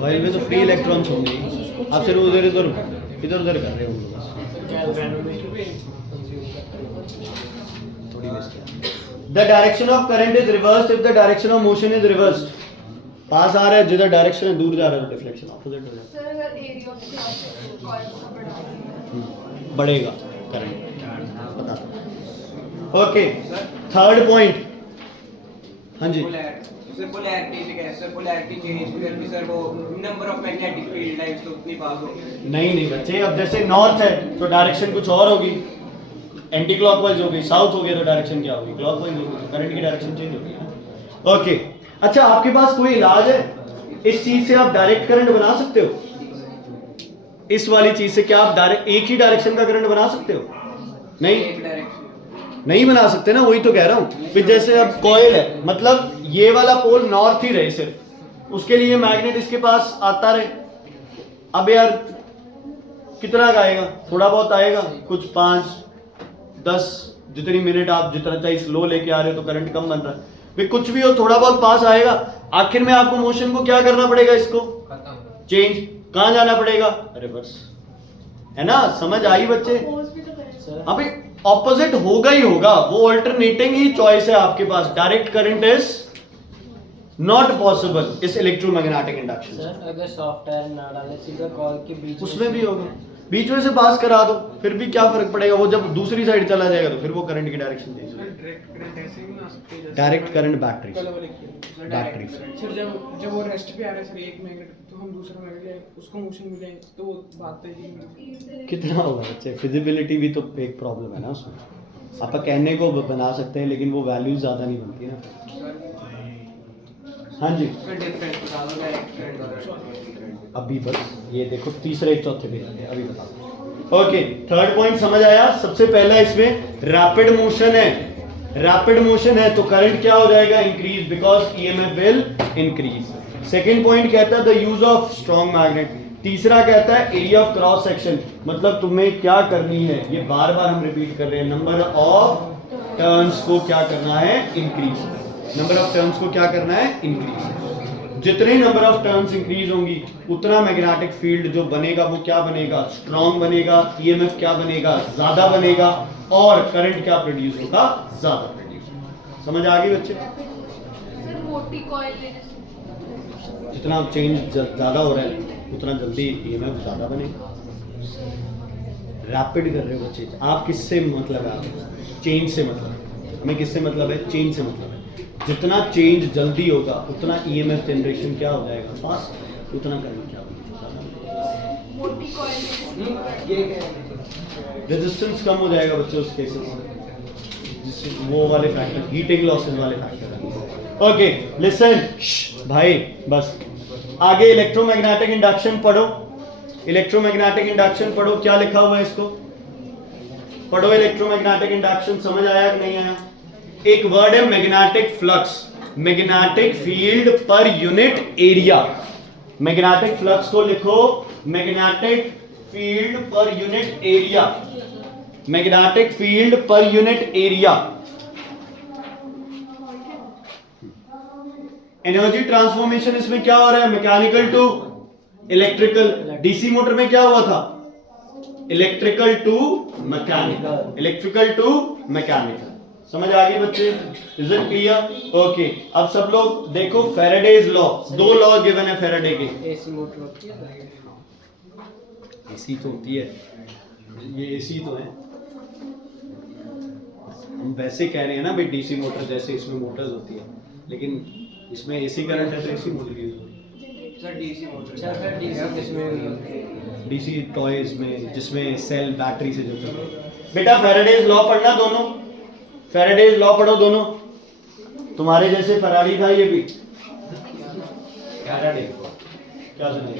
ऑयल में तो फ्री इलेक्ट्रॉन्स होंगे, आप सिर्फ उधर इधर इधर उधर कर रहे हो बस। थोड़ी the direction of current is reversed if the direction of motion is reversed. पास आ रहा है जिधर डायरेक्शन है, दूर जा रहा है तो डिफ्लेक्शन ऑपोजिट हो जाएगा। सर अगर एरिया ऑफ कॉइल का बढ़ेगा करंट, बता। ओके थर्ड पॉइंट, हाँ जी सर पोलैरिटी से कैसे सर पोलैरिटी चेंज करके सर वो number of magnetic field lines तो उतनी पास होगी। नहीं बच्चे, अब जैसे नॉर्थ है तो डायरेक्शन कुछ और होगी, एंटी क्लॉकवाइज होगी, साउथ हो गया तो डायरेक्शन क्या होगी, क्लॉकवाइज होगी, तो करंट की डायरेक्शन चेंज होगी। ओके अच्छा, आपके पास कोई इलाज है इस चीज से आप डायरेक्ट करंट बना सकते हो? इस वाली चीज से क्या आप डायरेक्ट एक ही डायरेक्शन का करंट बना सकते हो? नहीं एक डायरेक्शन नहीं बना सकते ना, वही तो कह रहा हूं। फिर जैसे अब कॉइल है, मतलब ये वाला पोल नॉर्थ ही रहे सिर्फ, उसके लिए मैग्नेट इसके पास आता रहे। अब यार कितना का आएगा, थोड़ा बहुत आएगा, कुछ 5-10 जितनी मिनट आप जितना चाहिए स्लो लेके आ रहे हो तो करंट कम बन रहा है। फिर कुछ भी हो थोड़ा बहुत पास आएगा, आखिर में आपको मोशन को क्या करना पड़ेगा, इसको खत्म चेंज, कहां जाना पड़ेगा, रिवर्स, है ना? समझ आई बच्चे? अभी ऑपोजिट होगा ही होगा, वो ऑल्टरनेटिंग ही चॉइस है आपके पास। Direct current is not possible इस इलेक्ट्रोमैग्नेटिक इंडक्शन। सर अगर सॉफ्ट आयरन ना डाले सीधा कॉइल के बीच उसमें भी होगा, बीच में से पास करा दो, फिर भी क्या फर्क पड़ेगा, वो जब दूसरी साइड चला जाएगा तो फिर वो करंट की डायरेक्शन देगा। डायरेक्ट करंट ऐसे ही बना सकते हैं जैसे डायरेक्ट करंट बैटरी कल वाले की। बैटरी से। सर जब वो रेस्ट पे आ रहा है सर एक मैग्नेट, तो हम दूसरा मैग्नेट ले उसको मोशन मिले तो वो बात है कि कितना होगा बच्चे, फिजिबिलिटी भी तो एक प्रॉब्लम है ना उसमें। आप कहने को बना सकते हैं लेकिन वो वैल्यू ज्यादा नहीं बनती ना। हाँ जी फिर डिफरेंस बता दो डायरेक्ट करंट और अभी बस ये देखो तीसरे चौथे पे जाते हैं, अभी बताओ। ओके थर्ड पॉइंट समझ आया? सबसे पहला इसमें रैपिड मोशन है, रैपिड मोशन है तो करंट क्या हो जाएगा, increase, because EMF will increase. Second point कहता है the use of strong magnet. तीसरा कहता है एरिया ऑफ क्रॉस सेक्शन, मतलब तुम्हें क्या करनी है, ये बार बार हम रिपीट कर रहे हैं, नंबर ऑफ टर्न्स को क्या करना है, इंक्रीज। नंबर ऑफ टर्न्स को क्या करना है, इंक्रीज। जितने नंबर ऑफ टर्न्स इंक्रीज होंगी उतना मैग्नेटिक फील्ड जो बनेगा वो क्या बनेगा, स्ट्रॉन्ग बनेगा, ईएमएफ क्या बनेगा, ज्यादा बनेगा, और करंट क्या प्रोड्यूस होगा, ज्यादा प्रोड्यूस होगा। समझ आ गई बच्चे? सर मोटी कॉइल लेने से जितना चेंज ज्यादा हो रहा है उतना जल्दी ईएमएफ ज्यादा बनेगा। रैपिड कर रहे हो बच्चे, आप किससे मतलब है, आप चेंज से मतलब है, हमें किससे मतलब है, चेंज से मतलब है। जितना चेंज जल्दी होगा उतना ईएमएफ जनरेशन क्या हो जाएगा, फास्ट, उतना करंट क्या होगा, मोटी कॉइल रेजिस्टेंस कम हो जाएगा बच्चे उस केसेस में, जिससे वो वाले फैक्टर, हीटिंग लॉसेस वाले फैक्टर। ओके लिसन भाई, बस आगे इलेक्ट्रोमैग्नेटिक इंडक्शन पढ़ो। इलेक्ट्रोमैग्नेटिक इंडक्शन पढ़ो, क्या लिखा हुआ है इसको पढ़ो। इलेक्ट्रोमैग्नेटिक इंडक्शन समझ आया कि नहीं आया? एक वर्ड है magnetic flux, magnetic field per unit area. Magnetic flux को लिखो magnetic field per unit area, magnetic field per unit area. Energy transformation इसमें क्या हो रहा है, mechanical to electrical. DC motor में क्या हुआ था, electrical to mechanical, electrical to mechanical. समझ आ गई बच्चे? Is it clear? ओके अब सब लोग देखो फैराडेज लॉ, दो लॉ गिवन है फैराडे के। एसी मोटर होती है एसी तो होती है, ये एसी तो है, हम वैसे कह रहे हैं ना भाई डीसी मोटर जैसे इसमें मोटर्स होती है, लेकिन इसमें एसी करंट है तो एसी मोटर यूज होती सर डीसी मोटर अच्छा सर डीसी किसमें हुई होती है? है। डीसी टॉयज में जिसमें सेल बैटरी से जुड़ते हैं। बेटा फैराडेज लॉ पढ़ना दोनों, फैराडेज लॉ पढ़ो दोनों। तुम्हारे जैसे फरारी था ये भी फैराडे, क्या सुनिए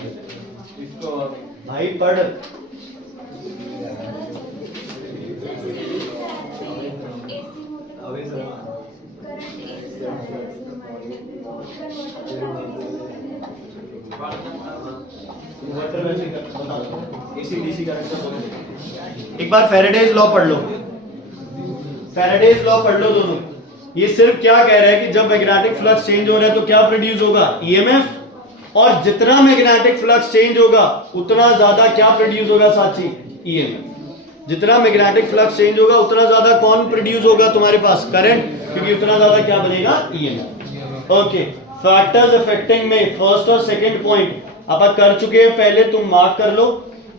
इसको भाई पढ़। AC/DC current. एक बार फैराडेज लॉ पढ़ लो, फैराडेज लॉ पढ़ लो दोनों। ये सिर्फ क्या कह रहा है कि जब मैग्नेटिक फ्लक्स चेंज हो रहा है तो क्या प्रोड्यूस होगा, ईएमएफ, और जितना मैग्नेटिक फ्लक्स चेंज होगा उतना ज्यादा क्या प्रोड्यूस होगा साथी, ईएमएफ। जितना मैग्नेटिक फ्लक्स चेंज होगा उतना ज्यादा कौन प्रोड्यूस होगा तुम्हारे पास, करंट, क्योंकि उतना ज्यादा क्या बनेगा, ईएमएफ। ओके, फैक्टर्स अफेक्टिंग में फर्स्ट और सेकंड पॉइंट अपन कर चुके हैं, पहले तुम मार्क कर लो।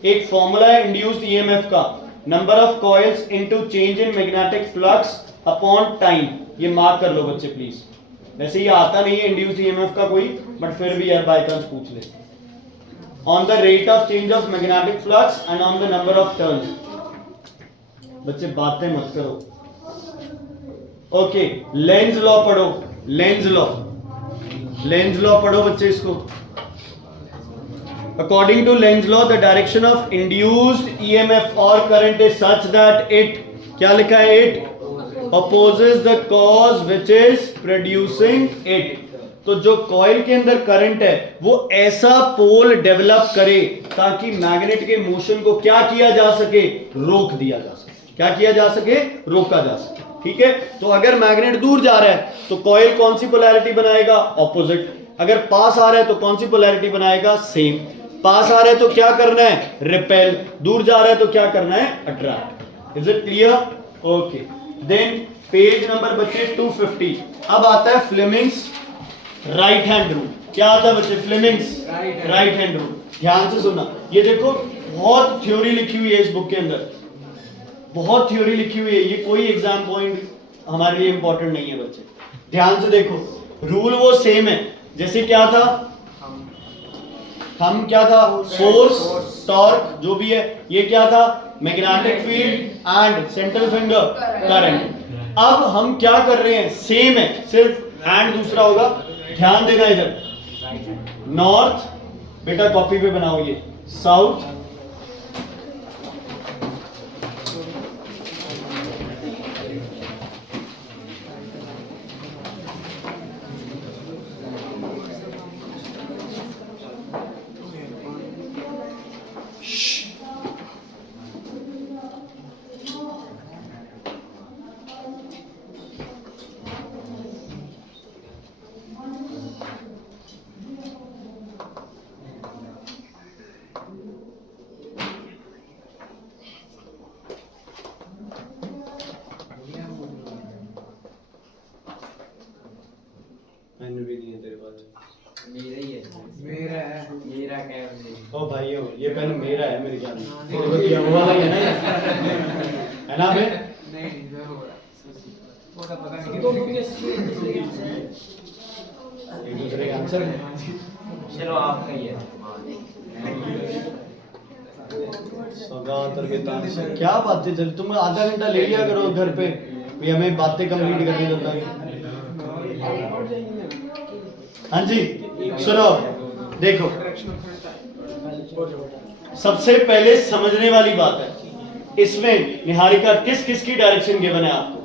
एक फॉर्मूला है इंड्यूस्ड ईएमएफ का, number of coils into change in magnetic flux upon time. ये मार्क कर लो बच्चे प्लीज। वैसे ये आता नहीं है इंड्यूस्ड ईएमएफ का कोई, बट फिर भी यार बाय चांस पूछ ले। On the rate of change of magnetic flux and on the number of turns. बच्चे बातें मत करो। ओके, लेंज लॉ पढ़ो, लेंज लॉ, लेंज लॉ पढ़ो बच्चे इसको। According to Lenz law, the direction of induced EMF or current is such that it, क्या लिखा है, it opposes the cause which is producing it। तो जो कॉइल के अंदर करंट है वो ऐसा पोल डेवलप करे ताकि मैग्नेट के मोशन को क्या किया जा सके, रोक दिया जा सके। क्या किया जा सके, रोका जा सके। ठीक है, तो अगर मैग्नेट दूर जा रहा है तो कॉइल कौन सी पोलैरिटी बनाएगा, ऑपोजिट। अगर पास आ रहा है तो कौन सी पोलैरिटी बनाएगा, सेम। पास आ रहा है तो क्या करना है, रिपेल। दूर जा रहा है तो क्या करना है, attract. Is it clear? Okay, then page number बच्चे 250। अब आता है फ्लेमिंग्स राइट हैंड रूल। क्या आता है बच्चे, फ्लेमिंग्स राइट हैंड रूल। ध्यान से सुनना, ये देखो बहुत थ्योरी लिखी हुई है इस बुक के अंदर, बहुत थ्योरी लिखी हुई है। ये कोई एग्जाम पॉइंट हमारे लिए इंपॉर्टेंट नहीं है बच्चे। ध्यान से देखो, रूल वो सेम है जैसे क्या था, हम क्या था, फोर्स, टॉर्क, जो भी है। ये क्या था, magnetic field and central finger current. अब हम क्या कर रहे हैं, सेम है, सिर्फ हैंड दूसरा होगा। ध्यान देना इधर, नॉर्थ, बेटा कॉपी पे बनाओ, ये साउथ, भी नहीं है तेरे पास, मेरा ही है, मेरा है। मेरा क्या है? ओ भाई ये पेन मेरा है मेरे ख्याल में, और वो वो वाला ही है ना, है ना बे? नहीं वो हो रहा है, वो तो पता नहीं तो कितने- एक दूसरे का आंसर है। चलो आपका ही है। सौगात और बेतान से क्या बातें चल, तुम आधा घंटा ले लिया करो घर पे, भी हमें बातें कंप्लीट करनी होता है। हाँ जी, सुनो, देखो, सबसे पहले समझने वाली बात है, इसमें निहारिका किस किस की डायरेक्शन गिवन है आपको,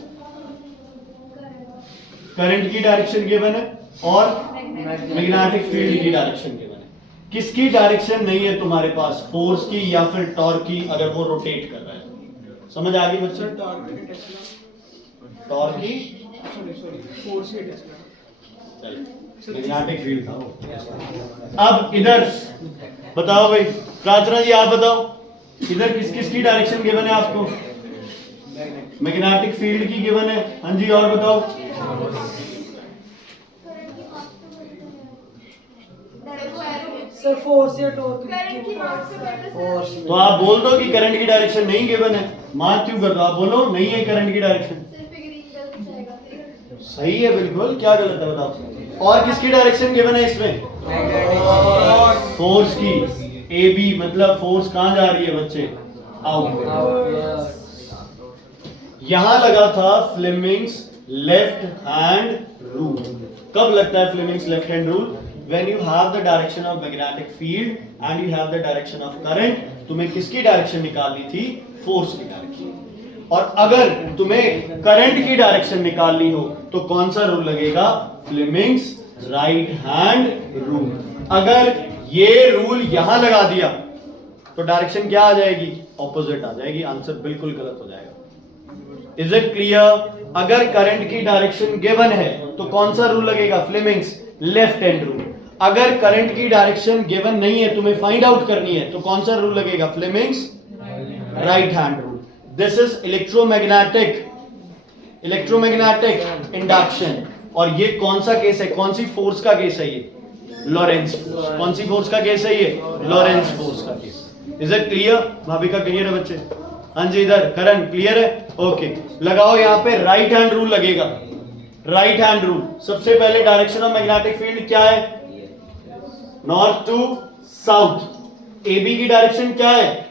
करंट की डायरेक्शन गिवन है और मैग्नेटिक फील्ड की डायरेक्शन गिवन है। किसकी डायरेक्शन नहीं है तुम्हारे पास, फोर्स की या फिर टॉर्क की, अगर वो रोटेट कर रहा है। समझ आ गई बच्चे? टॉर्क की, सॉरी फोर्स के टेस्ट मैग्नेटिक फील्ड था वो। अब इधर बताओ भाई, प्रार्थना जी आप बताओ, इधर किस किस की डायरेक्शन गिवन है आपको, मैग्नेटिक फील्ड की गिवन है। हाँ जी, और बताओ। सर फोर्स या टॉर्क करंट की मार्क्स से बेटा फोर्स तो आप बोल दो कि करंट की डायरेक्शन नहीं गिवन है, मार्क क्यों कर दो, आप बोलो नहीं है करंट की डायरेक्शन। सिर्फ ग्रीन गलत जाएगा। सही है बिल्कुल, क्या गलत है बताओ। और किसकी डायरेक्शन गिवन है इसमें, फोर्स की, ए बी, मतलब फोर्स कहां जा रही है बच्चे, आउट। यहां लगा था फ्लेमिंग्स लेफ्ट हैंड रूल। कब लगता है Fleming's left hand rule, when you have the direction of magnetic field and you have the direction of current। तुम्हें किसकी डायरेक्शन निकालनी थी, फोर्स की डायरेक्शन। और अगर तुम्हें करंट की डायरेक्शन निकालनी हो तो कौन सा रूल लगेगा? Fleming's right hand rule. अगर ये रूल यहां लगा दिया तो डायरेक्शन क्या आ जाएगी? ऑपोजिट आ जाएगी। आंसर बिल्कुल गलत हो जाएगा। Is it clear? अगर करंट की डायरेक्शन गिवन है तो कौन सा रूल लगेगा? Fleming's left hand rule. अगर करंट की डायरेक्शन गिवन नहीं है, तुम्हें फाइंड आउट करनी है, तो कौन सा रूल लगेगा? Fleming's right hand rule. This is electromagnetic induction. और ये कौन सा केस है? कौन सी फोर्स का केस है ये? Lawrence force. कौन सी फोर्स का केस है ये? लॉरेंस फोर्स का केस। Is it clear? भाभी का क्लियर है बच्चे? हाँ जी, इधर करण क्लियर है? ओके, लगाओ यहाँ पे राइट हैंड रूल लगेगा। राइट हैंड रूल, सबसे पहले डायरेक्शन ऑफ मैग्नेटिक फील्ड क्या है? North to south. एबी की डायरेक्शन क्या है?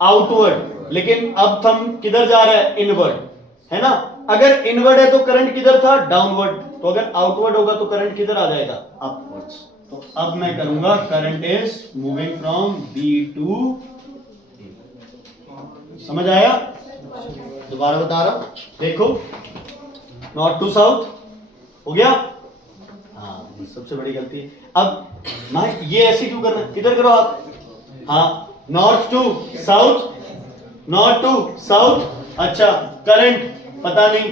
आउटवर्ड। लेकिन अब हम किधर जा रहे हैं? इनवर्ड, है ना? अगर इनवर्ड है तो करंट किधर था? डाउनवर्ड। तो अगर आउटवर्ड होगा तो करंट किधर आ जाएगा? अपवर्ड्स। तो अब मैं करूंगा current is moving from B to A. समझ आया? दोबारा बता रहा हूं, देखो, नॉर्थ टू साउथ हो गया। हाँ, सबसे बड़ी गलती है। अब मैं ये ऐसे क्यों करना? किधर करो आप? हाँ, north to south, north to south. अच्छा, करंट पता नहीं।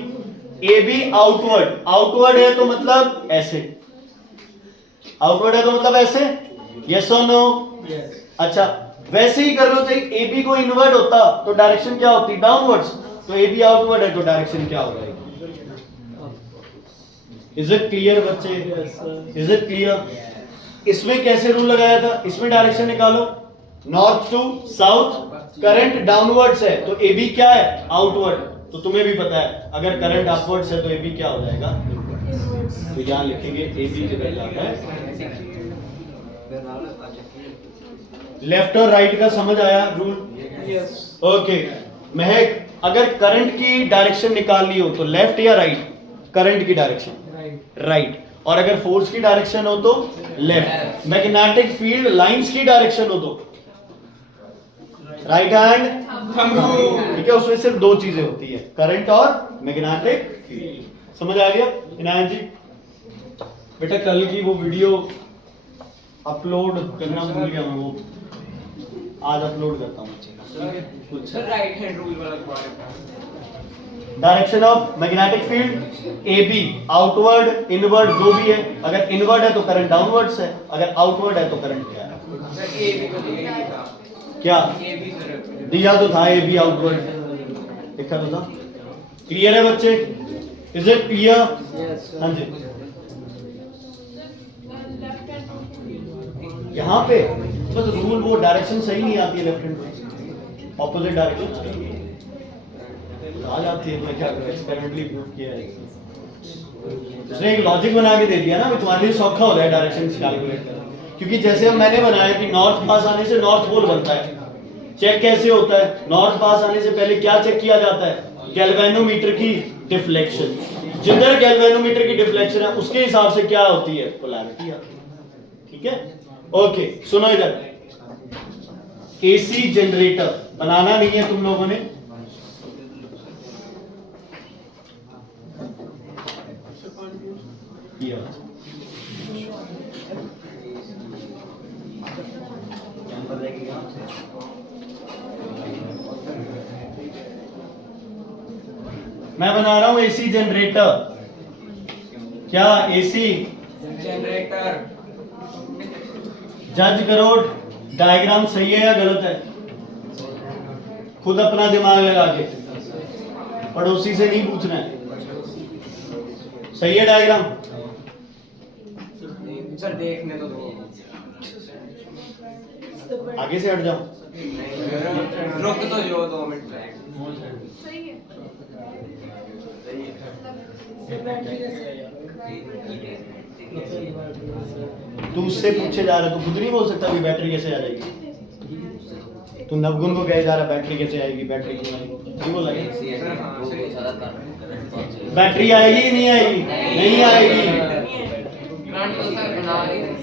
ए बी आउटवर्ड, आउटवर्ड है तो मतलब ऐसे, आउटवर्ड है तो मतलब ऐसे। यस और नो? अच्छा, वैसे ही कर लो। चाहिए ए बी को इनवर्ड होता तो डायरेक्शन क्या होती? डाउनवर्ड्स। तो ए बी आउटवर्ड है तो डायरेक्शन क्या हो जाएगी? इज इट क्लियर बच्चे? Is it clear? इसमें कैसे रूल लगाया था? इसमें डायरेक्शन निकालो, north to south, current downwards है तो ए बी क्या है? आउटवर्ड। तो तुम्हें भी पता है अगर करंट अपवर्ड्स है तो ए बी क्या हो जाएगा? तो यहां लिखेंगे ए बी किधर जाता है? लेफ्ट और राइट का समझ आया रूल? ओके। महक, अगर करंट की डायरेक्शन निकालनी हो तो लेफ्ट या राइट? करंट की डायरेक्शन राइट। और अगर फोर्स की डायरेक्शन हो तो लेफ्ट। मैग्नेटिक फील्ड लाइंस की डायरेक्शन हो तो राइट हैंड। ठीक है, उसमें सिर्फ दो चीजें होती है, करंट और मैग्नेटिक फील्ड। समझ आ गया इनायत जी? बेटा कल की वो वीडियो अपलोड करना भूल गया मैं, वो आज अपलोड करता हूँ। सर राइट हैंड रूल वाला direction of magnetic field A B, outward inward जो भी है। अगर इनवर्ड है तो करंट डाउनवर्ड्स है, अगर आउटवर्ड है तो करंट क्या है? सर ए बी तो दिया ही था। क्या ए बी सर दिया तो था? ए बी आउटवर्ड लिखा तो था। क्लियर है बच्चे? Is it clear? हाँ जी। यहाँ पे बस रूल, वो डायरेक्शन सही नहीं आती है, लेफ्ट हैंड ऑपोजिट डायरेक्शन आ जाती है। मैं क्या करूं, एक्सपेरिमेंटली प्रूव किया है। उसने एक लॉजिक बना के दे दिया ना, तुम्हारे लिए सौखा हो जाए डायरेक्शन कैलकुलेट करना। क्योंकि जैसे अब मैंने बनाया कि नॉर्थ पास आने से नॉर्थ पोल बनता है। चेक कैसे होता है? नॉर्थ पास आने से पहले क्या चेक किया जाता है? गैल्वेनोमीटर की डिफ्लेक्शन। जिधर गैल्वेनोमीटर की डिफ्लेक्शन है उसके हिसाब से क्या होती है? पोलैरिटी आती है। ठीक है, ओके। सुनो इधर, एसी जनरेटर बनाना नहीं है तुम लोगों ने। मैं बना रहा हूं एसी जनरेटर। क्या एसी जनरेटर? जज करो डायग्राम सही है या गलत है? खुद अपना दिमाग लगा के, पड़ोसी से नहीं पूछना है। सही है डायग्राम? सर देखने तो दो। आगे से हट जाओ। रुक तो जो 2 मिनट। सही है। तू उससे पूछे जा रहा है, तू खुद नहीं बोल सकता कि बैटरी कैसे आ जाएगी? तू नवगुण को कहे जा रहा बैटरी कैसे आएगी, बैटरी क्यों आएगी? नहीं बोला क्या? बैटरी आएगी कि नहीं आएगी? नहीं आएगी।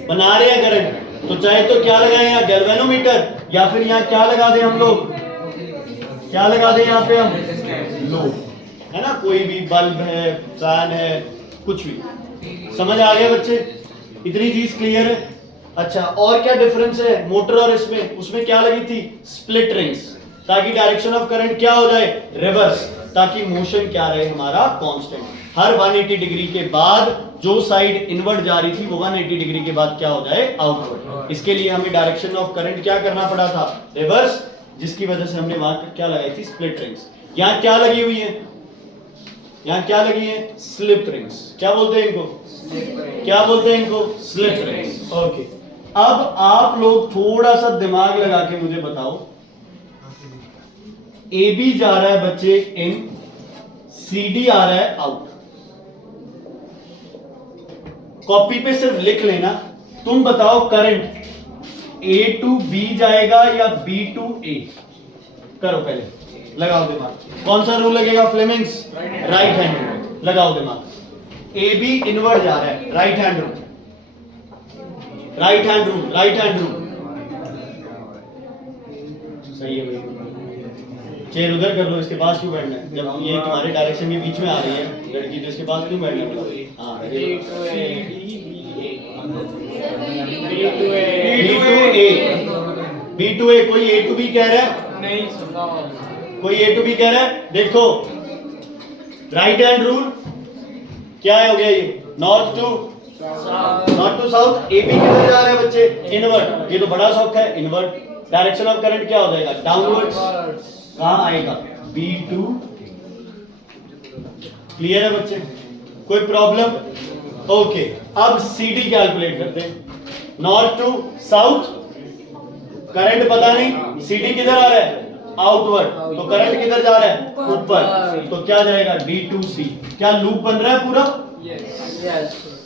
बना रहे हैं करंट, तो चाहे तो क्या लगाएं यहाँ? गैल्वेनोमीटर, या फिर यहाँ क्या लगा दें हम लोग? क्या लगा दें यहाँ पे हम? लोड, है ना, कोई भी बल्ब है, फैन है, कुछ भी। समझ आ गया बच्चे? इतनी चीज क्लियर है? अच्छा, और क्या डिफरेंस है मोटर और इसमें? उसमें क्या लगी थी? स्प्लिट रिंग्स, ताकि डायरेक्शन ऑफ करंट क्या हो जाए? रिवर्स, ताकि मोशन क्या रहे हमारा? कांस्टेंट। हर 180 डिग्री के बाद जो साइड इनवर्ट जा रही थी वो 180 डिग्री के बाद क्या हो जाए? आउटवर्ड। इसके लिए हमें डायरेक्शन ऑफ करंट क्या करना पड़ा था? रिवर्स, जिसकी वजह से हमने वहां क्या लगाई थी? Split rings. यहां क्या लगी हुई है? यहां क्या लगी है? Slip rings. क्या बोलते हैं इनको? क्या बोलते हैं इनको? Slip rings. ओके, अब आप लोग थोड़ा सा दिमाग लगा के मुझे बताओ, ए बी जा रहा है बच्चे इन, सी डी आ रहा है आउट। कॉपी पे सिर्फ लिख लेना। तुम बताओ करंट ए टू बी जाएगा या बी टू ए? करो पहले, लगाओ दिमाग। कौन सा रूल लगेगा? Fleming's right hand rule. लगाओ दिमाग। ए बी इनवर्ट जा रहा है, right hand rule, right hand rule, right hand rule. सही है भाई। चेयर उधर कर लो, इसके पास क्यों बैठना है? जब ये तुम्हारे डायरेक्शन के बीच में आ रही है लड़की, तो इसके पास क्यों बैठना है? हाँ, बी टू ए। कोई ए टू बी कह रहा है? नहीं सुनना। कोई ए टू बी कह रहा है? देखो, राइट हैंड रूल क्या है हो गया ये? North to south. A B किधर जा रहा है बच्चे? इनवर्ट। ये तो बड़ा सौखा है, इनवर्ट। डायरेक्शन ऑफ करंट क्या हो जाएगा? डाउनवर्ड्स। कहां आएगा? B to. क्लियर है बच्चे? कोई प्रॉब्लम? ओके, अब सी डी कैलकुलेट करते हैं। नॉर्थ टू साउथ, करंट पता नहीं, सी डी किधर आ रहा है? आउटवर्ड। तो करंट किधर जा रहा है? ऊपर। तो क्या जाएगा? डी टू सी। क्या लूप बन रहा है पूरा?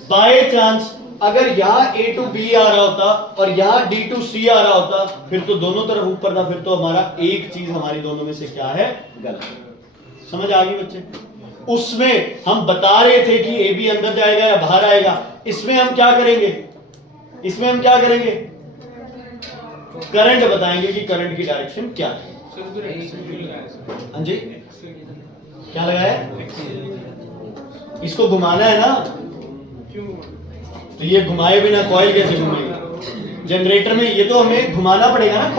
बाय चांस अगर यहाँ ए टू बी आ रहा होता और यहाँ डी टू सी आ रहा होता, फिर तो दोनों तरफ ऊपर था, फिर तो हमारा एक चीज हमारी दोनों में से क्या है? गलत। समझ आ गई बच्चे? उसमें हम बता रहे थे कि ए बी अंदर जाएगा या बाहर आएगा। इसमें हम क्या करेंगे? इसमें हम क्या करेंगे? करंट बताएंगे कि करंट की डायरेक्शन क्या है। हाँ जी, क्या लगाया? इसको घुमाना है ना, तो ये घुमाए बिना कॉइल कैसे घूमेगा? जनरेटर में ये तो हमें घुमाना पड़ेगा ना,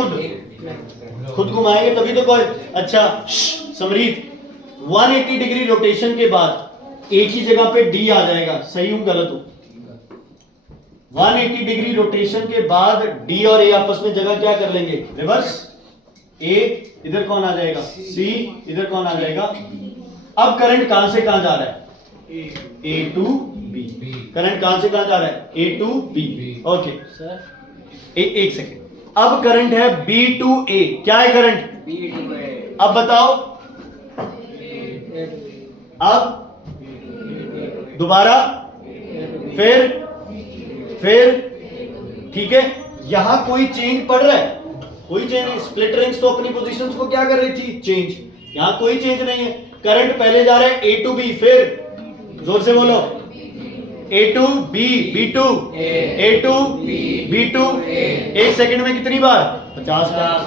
खुद घुमाएंगे तभी तो कॉइल। अच्छा समरीत, 180 डिग्री रोटेशन के बाद एक ही जगह पे डी आ जाएगा, सही हूं गलत हूं? 180 डिग्री रोटेशन के बाद डी और ए आपस में जगह क्या कर लेंगे? रिवर्स। ए इधर कौन आ जाएगा? सी इधर कौन आ जाएगा? अब करंट कहां से कहां जा रहा है? ए टू बी। करंट कहां से कहां जा रहा है? ए टू बी। ओके सर, एक सेकेंड। अब करंट है बी टू ए। क्या है करंट? बी टू ए। अब बताओ, अब दोबारा, फिर ठीक है। यहां कोई चेंज पड़ रहा है? कोई चेंज नहीं। स्प्लिट रिंग्स तो अपनी पोजीशंस को क्या कर रही थी? चेंज। यहां कोई चेंज नहीं है। करंट पहले जा रहा है ए टू बी, फिर जोर से बोलो, A to B, B to A to B to. एक सेकंड में कितनी बार? 50 बार।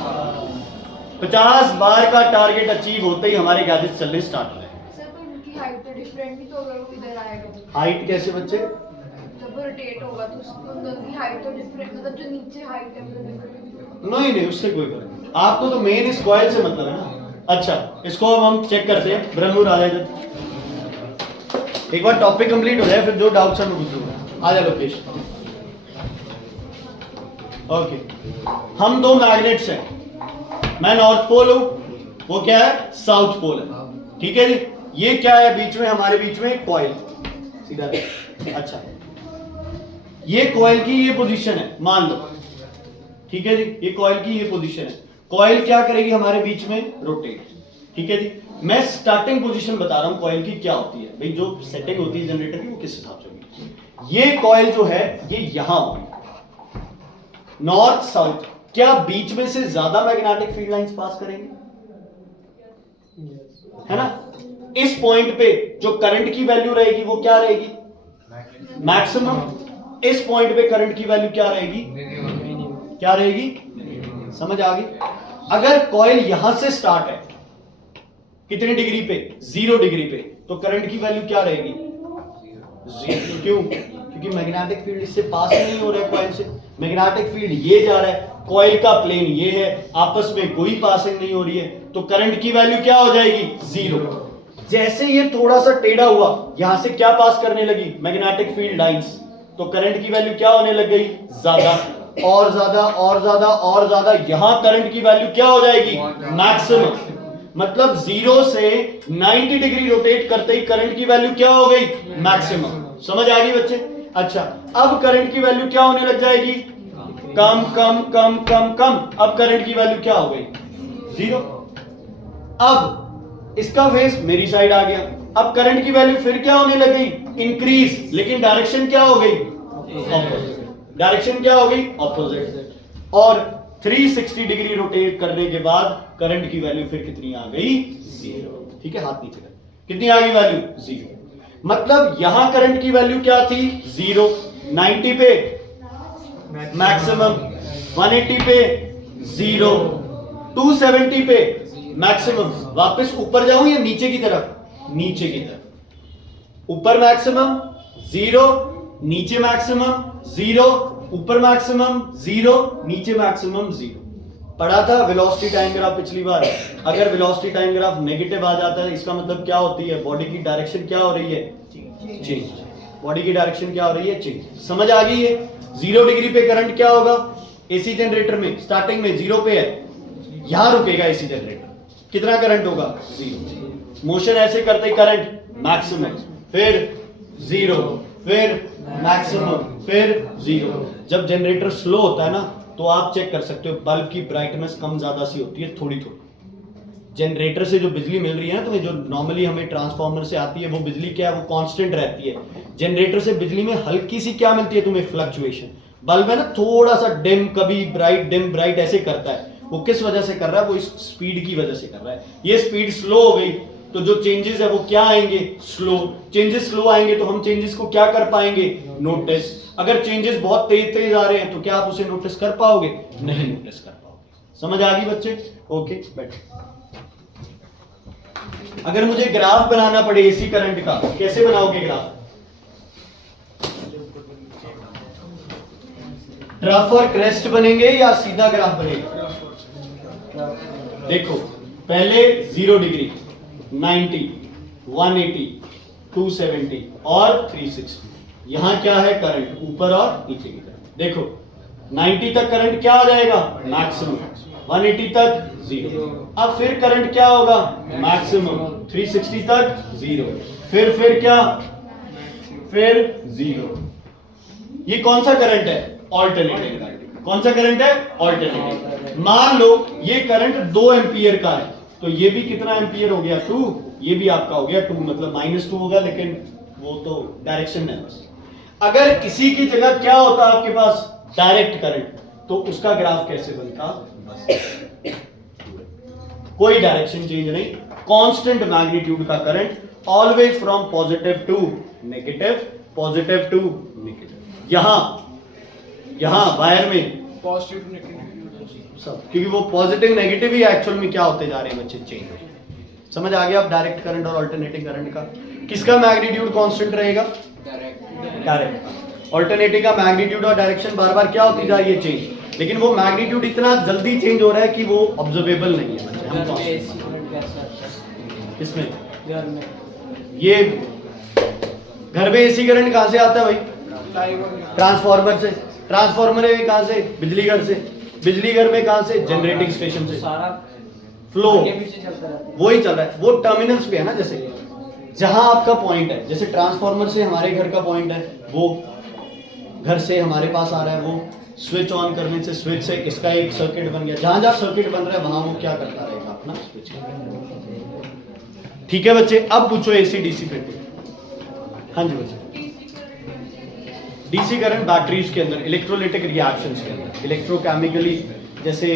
50 बार का टारगेट अचीव होते ही हमारे गैजेट चलने स्टार्ट हो जाए। सर पर उनकी हाइट तो डिफरेंट ही, तो अगर वो इधर आएगा हाइट कैसे बच्चे? जब वो रोटेट होगा तो उसकी हाइट तो डिफरेंट, मतलब जो नीचे हाइट है वो डिफरेंट। नहीं, उससे कोई फर्क नहीं। आपको तो मेन इस कॉइल से मतलब है ना। अच्छा, इसको अब हम चेक करते हैं। ब्रह्मपुर आ जाए, एक बार टॉपिक कंप्लीट हो जाए, फिर जो डाउट्स हैं मैं पूछूंगा। आ जा लोकेश। ओके, हम दो मैग्नेट्स हैं। मैं नॉर्थ पोल हूं, वो क्या है? साउथ पोल है। ठीक है जी। ये क्या है बीच में? हमारे बीच में कॉइल। सीधा देख। अच्छा, ये कॉइल की ये पोजीशन है, मान लो। ठीक है जी, ये कॉइल की ये पोजीशन है। कॉइल क्या करेगी? हमारे बीच में रोटेट। ठीक है जी। मैं स्टार्टिंग पोजीशन बता रहा हूं कॉइल की क्या होती है भाई, जो सेटिंग होती है जनरेटर की वो किस हिसाब से होगी। ये कॉइल जो है ये यहां होगी, नॉर्थ साउथ। क्या बीच में से ज्यादा मैग्नेटिक फील्ड लाइंस पास करेंगे? है ना। इस पॉइंट पे जो करंट की वैल्यू रहेगी वो क्या रहेगी? मैक्सिमम। इस पॉइंट पे करंट की वैल्यू क्या रहेगी? क्या रहेगी? समझ आ गई? अगर कॉइल यहां से स्टार्ट है, कितने डिग्री पे? 0 डिग्री पे। तो करंट की वैल्यू क्या रहेगी? 0। क्यों? क्योंकि मैग्नेटिक फील्ड इससे पास नहीं हो रहा है कॉइल से। मैग्नेटिक फील्ड ये जा रहा है, कॉइल का प्लेन ये है, आपस में कोई पासिंग नहीं हो रही है, तो करंट की वैल्यू क्या हो जाएगी? 0। जैसे ये थोड़ा सा टेढ़ा हुआ, यहां से क्या पास करने लगी? Magnetic field lines. तो करंट की वैल्यू क्या होने लग गई? ज्यादा और ज्यादा और ज्यादा और ज्यादा। यहां करंट की वैल्यू क्या हो जाएगी? मैक्सिमम। मतलब 0 से 90 डिग्री रोटेट करते ही करंट की वैल्यू क्या हो गई? मैक्सिमम। समझ आ गई बच्चे? अच्छा, अब करंट की वैल्यू क्या होने लग जाएगी? कम कम कम कम कम। अब करंट की वैल्यू क्या हो गई? 0। अब इसका फेस मेरी साइड आ गया। अब करंट की वैल्यू फिर क्या होने लग गई? इंक्रीज। लेकिन डायरेक्शन क्या हो गई? ऑपोजिट। डायरेक्शन क्या हो गई? ऑपोजिट। और 360 डिग्री रोटेट करने के बाद करंट की वैल्यू फिर कितनी आ गई? 0। ठीक है, हाथ नीचे कर। कितनी आ गई वैल्यू? 0। मतलब यहां करंट की वैल्यू क्या थी? 0। 90 पे मैक्सिमम, 180 पे 0, 270 पे मैक्सिमम। वापस ऊपर जाऊं या नीचे की तरफ? नीचे की तरफ। ऊपर मैक्सिमम 0, नीचे मैक्सिमम 0, ऊपर मैक्सिमम 0, नीचे मैक्सिमम 0। पढ़ा था वेलोसिटी टाइम ग्राफ पिछली बार। अगर वेलोसिटी टाइम ग्राफ नेगेटिव आ जाता है, इसका मतलब क्या होती है? बॉडी की डायरेक्शन क्या हो रही है? चेंज। बॉडी की डायरेक्शन क्या हो रही है? चेंज। समझ आ गई है? 0 डिग्री पे करंट क्या होगा? एसी जनरेटर में स्टार्टिंग में 0 पे है, यहां रुकेगा एसी जनरेटर। कितना करंट होगा? 0। मोशन ऐसे करते ही करंट मैक्सिमम, फिर 0, फिर मैक्सिमम, फिर 0। जब जनरेटर स्लो होता है ना, तो आप चेक कर सकते हो बल्ब की ब्राइटनेस कम ज्यादा सी होती है, थोड़ी थोड़ी। जनरेटर से जो बिजली मिल रही है ना तुम्हें, जो नॉर्मली हमें ट्रांसफार्मर से आती है, वो बिजली क्या है? वो कांस्टेंट रहती है। जनरेटर से बिजली में हल्की सी क्या मिलती है तुम्हें? फ्लक्चुएशन। बल्ब है ना, थोड़ा सा डिम, कभी ब्राइट डिम ब्राइट ऐसे करता है। वो किस वजह से कर रहा है? वो इस स्पीड की वजह से कर रहा है। ये स्पीड स्लो हो गई तो जो चेंजेस है वो क्या आएंगे? स्लो। चेंजेस स्लो आएंगे तो हम चेंजेस को क्या कर पाएंगे? नोटिस। अगर चेंजेस बहुत तेज तेज आ रहे हैं तो क्या आप उसे नोटिस कर पाओगे? नहीं नोटिस कर पाओगे। समझ आ गई बच्चे? ओके, बैठो। अगर मुझे ग्राफ बनाना पड़े एसी करंट का, कैसे बनाओगे ग्राफ? ट्रफ और क्रेस्ट बनेंगे या सीधा ग्राफ बनेगा? देखो, पहले 0 डिग्री, 90, 180, 270 और 360। यहां क्या है? करंट ऊपर और नीचे की तरफ। देखो 90 तक करंट क्या हो जाएगा? मैक्सिमम। 180 तक 0। अब फिर करंट क्या होगा? मैक्सिमम। 360 तक 0। फिर क्या? फिर 0। ये कौन सा करंट है? Alternating current. कौन सा करंट है? ऑल्टरनेटिंग। मान लो ये करंट 2 एम्पियर का है, तो ये भी कितना एम्पियर हो गया? 2। ये भी आपका हो गया 2, मतलब -2 होगा, लेकिन वो तो डायरेक्शन है बस। अगर इसी की जगह क्या होता आपके पास? डायरेक्ट करंट, तो उसका ग्राफ कैसे बनता? बस कोई डायरेक्शन चेंज नहीं, कांस्टेंट मैग्नीट्यूड का current, always from positive to negative, positive to negative. यहां वायर में पॉजिटिव टू नेगेटिव सब, क्योंकि वो पॉजिटिव नेगेटिव ही एक्चुअल में क्या होते जा रहे हैं बच्चे? चेंज। समझ आ गया अब डायरेक्ट करंट और अल्टरनेटिंग करंट का? किसका मैग्नीट्यूड कांस्टेंट रहेगा? डायरेक्ट। अल्टरनेटिंग का मैग्नीट्यूड और डायरेक्शन बार बार क्या होती जा रही है? चेंज। लेकिन वो मैग्नीट्यूड इतना जल्दी चेंज हो रहा है कि वो ऑब्जर्वेबल नहीं है। किसमें? ये घर में एसी करंट कहां से आता है भाई? ट्रांसफार्मर से। ट्रांसफार्मर है कहां से? बिजली घर से। बिजली घर में कहां से? जनरेटिंग स्टेशन से। सारा फ्लो चलता रहता है। वो ही चल रहा है। वो टर्मिनल्स पे है ना, जैसे जहां आपका पॉइंट है, जैसे ट्रांसफार्मर से हमारे घर का पॉइंट है, वो घर से हमारे पास आ रहा है, वो स्विच ऑन करने से स्विच से इसका एक सर्किट बन गया। जहां जहां सर्किट बन रहा है वहां वो क्या करता रहेगा? अपना स्विच। ठीक है बच्चे, अब पूछो एसी डीसी पे। हाँ जी बच्चे। डीसी करंट बैटरीज के अंदर इलेक्ट्रोलाइटिक रिएक्शंस के अंदर इलेक्ट्रोकेमिकली, जैसे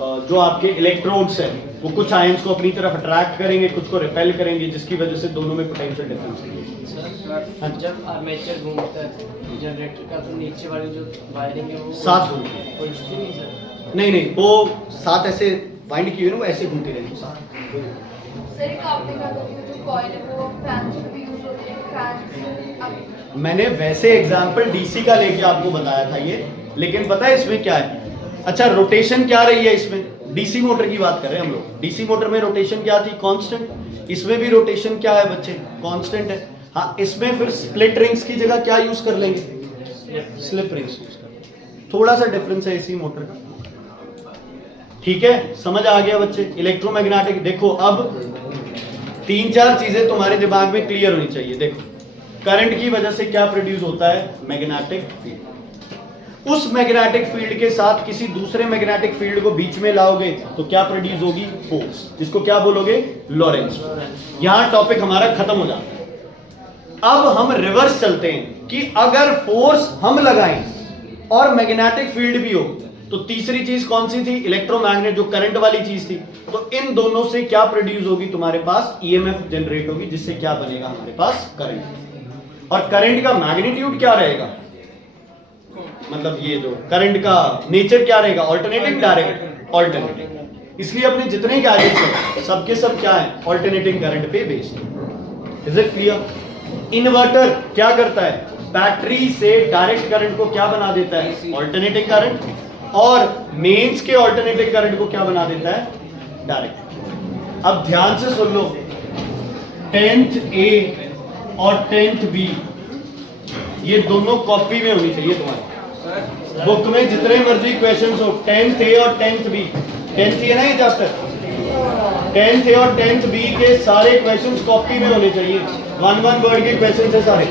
जो आपके इलेक्ट्रोड्स हैं वो कुछ आयंस को अपनी तरफ अट्रैक्ट करेंगे, कुछ को रिपेल करेंगे, जिसकी वजह से दोनों में पोटेंशियल डिफरेंस है। जब आर्मेचर घूमता है जनरेटर का, तो नीचे वाली जो वायरिंग है वो साथ घूमती है। उलझती नहीं सर? नहीं, वो साथ ऐसे वाइंड की हुई ना, वो ऐसे घूमती रहेगी साथ। सर एक आपने कहा था कि जो कॉइल है वो फैंस में भी यूज होती है, फैंस अब मैंने वैसे एग्जाम्पल डीसी का लेके आपको बताया था ये, लेकिन पता है इसमें क्या है? अच्छा, रोटेशन क्या रही है इसमें? डीसी मोटर की बात कर रहे हैं हम लोग। डीसी मोटर में रोटेशन क्या थी? कांस्टेंट। इसमें भी रोटेशन क्या है बच्चे? कांस्टेंट है। हाँ, इसमें फिर स्प्लिट रिंग्स की जगह क्या यूज कर लेंगे? स्लिप रिंग्स यूज कर लेंगे। थोड़ा सा डिफरेंस है इसी मोटर का। ठीक है, समझ आ गया बच्चे? इलेक्ट्रोमैग्नेटिक। देखो अब 3-4 चीजें तुम्हारे दिमाग में क्लियर होनी चाहिए। देखो, करंट की वजह से क्या प्रोड्यूस होता है? Magnetic field. उस मैग्नेटिक फील्ड के साथ किसी दूसरे मैग्नेटिक फील्ड को बीच में लाओगे तो क्या प्रोड्यूस होगी? फोर्स, जिसको क्या बोलोगे? लॉरेंस। यहां टॉपिक हमारा खत्म हो जाता है। अब हम रिवर्स चलते हैं कि अगर फोर्स हम लगाएं और मैग्नेटिक फील्ड भी हो तो तीसरी चीज कौन सी थी? इलेक्ट्रोमैग्नेट, जो करंट वाली चीज थी। तो इन दोनों से क्या प्रोड्यूस होगी? तुम्हारे पास ईएमएफ जनरेट होगी, जिससे क्या बनेगा? हमारे पास करंट। और करंट का मैग्नीट्यूड क्या रहेगा? मतलब ये जो करंट का नेचर क्या रहेगा? Alternating, direct? ऑल्टरनेटिंग। इसलिए अपने जितने गैजेट्स हैं सबके सब क्या है? ऑल्टरनेटिंग करंट पे based. Is it clear? Inverter क्या करता है? बैटरी से डायरेक्ट करंट को क्या बना देता है? Alternating current. और मेंस के ऑल्टरनेटिंग करंट को क्या बना देता है? डायरेक्ट। अब ध्यान से सुन लो, 10th A और 10th B ये दोनों कॉपी में होनी चाहिए तुम्हारी बुक में। जितने मर्जी क्वेश्चंस हो, 10th A और 10th B, 10th है ना ये चैप्टर, 10th A और 10th B के सारे क्वेश्चंस कॉपी में होने चाहिए। 1-1 वर्ड के क्वेश्चंस है सारे।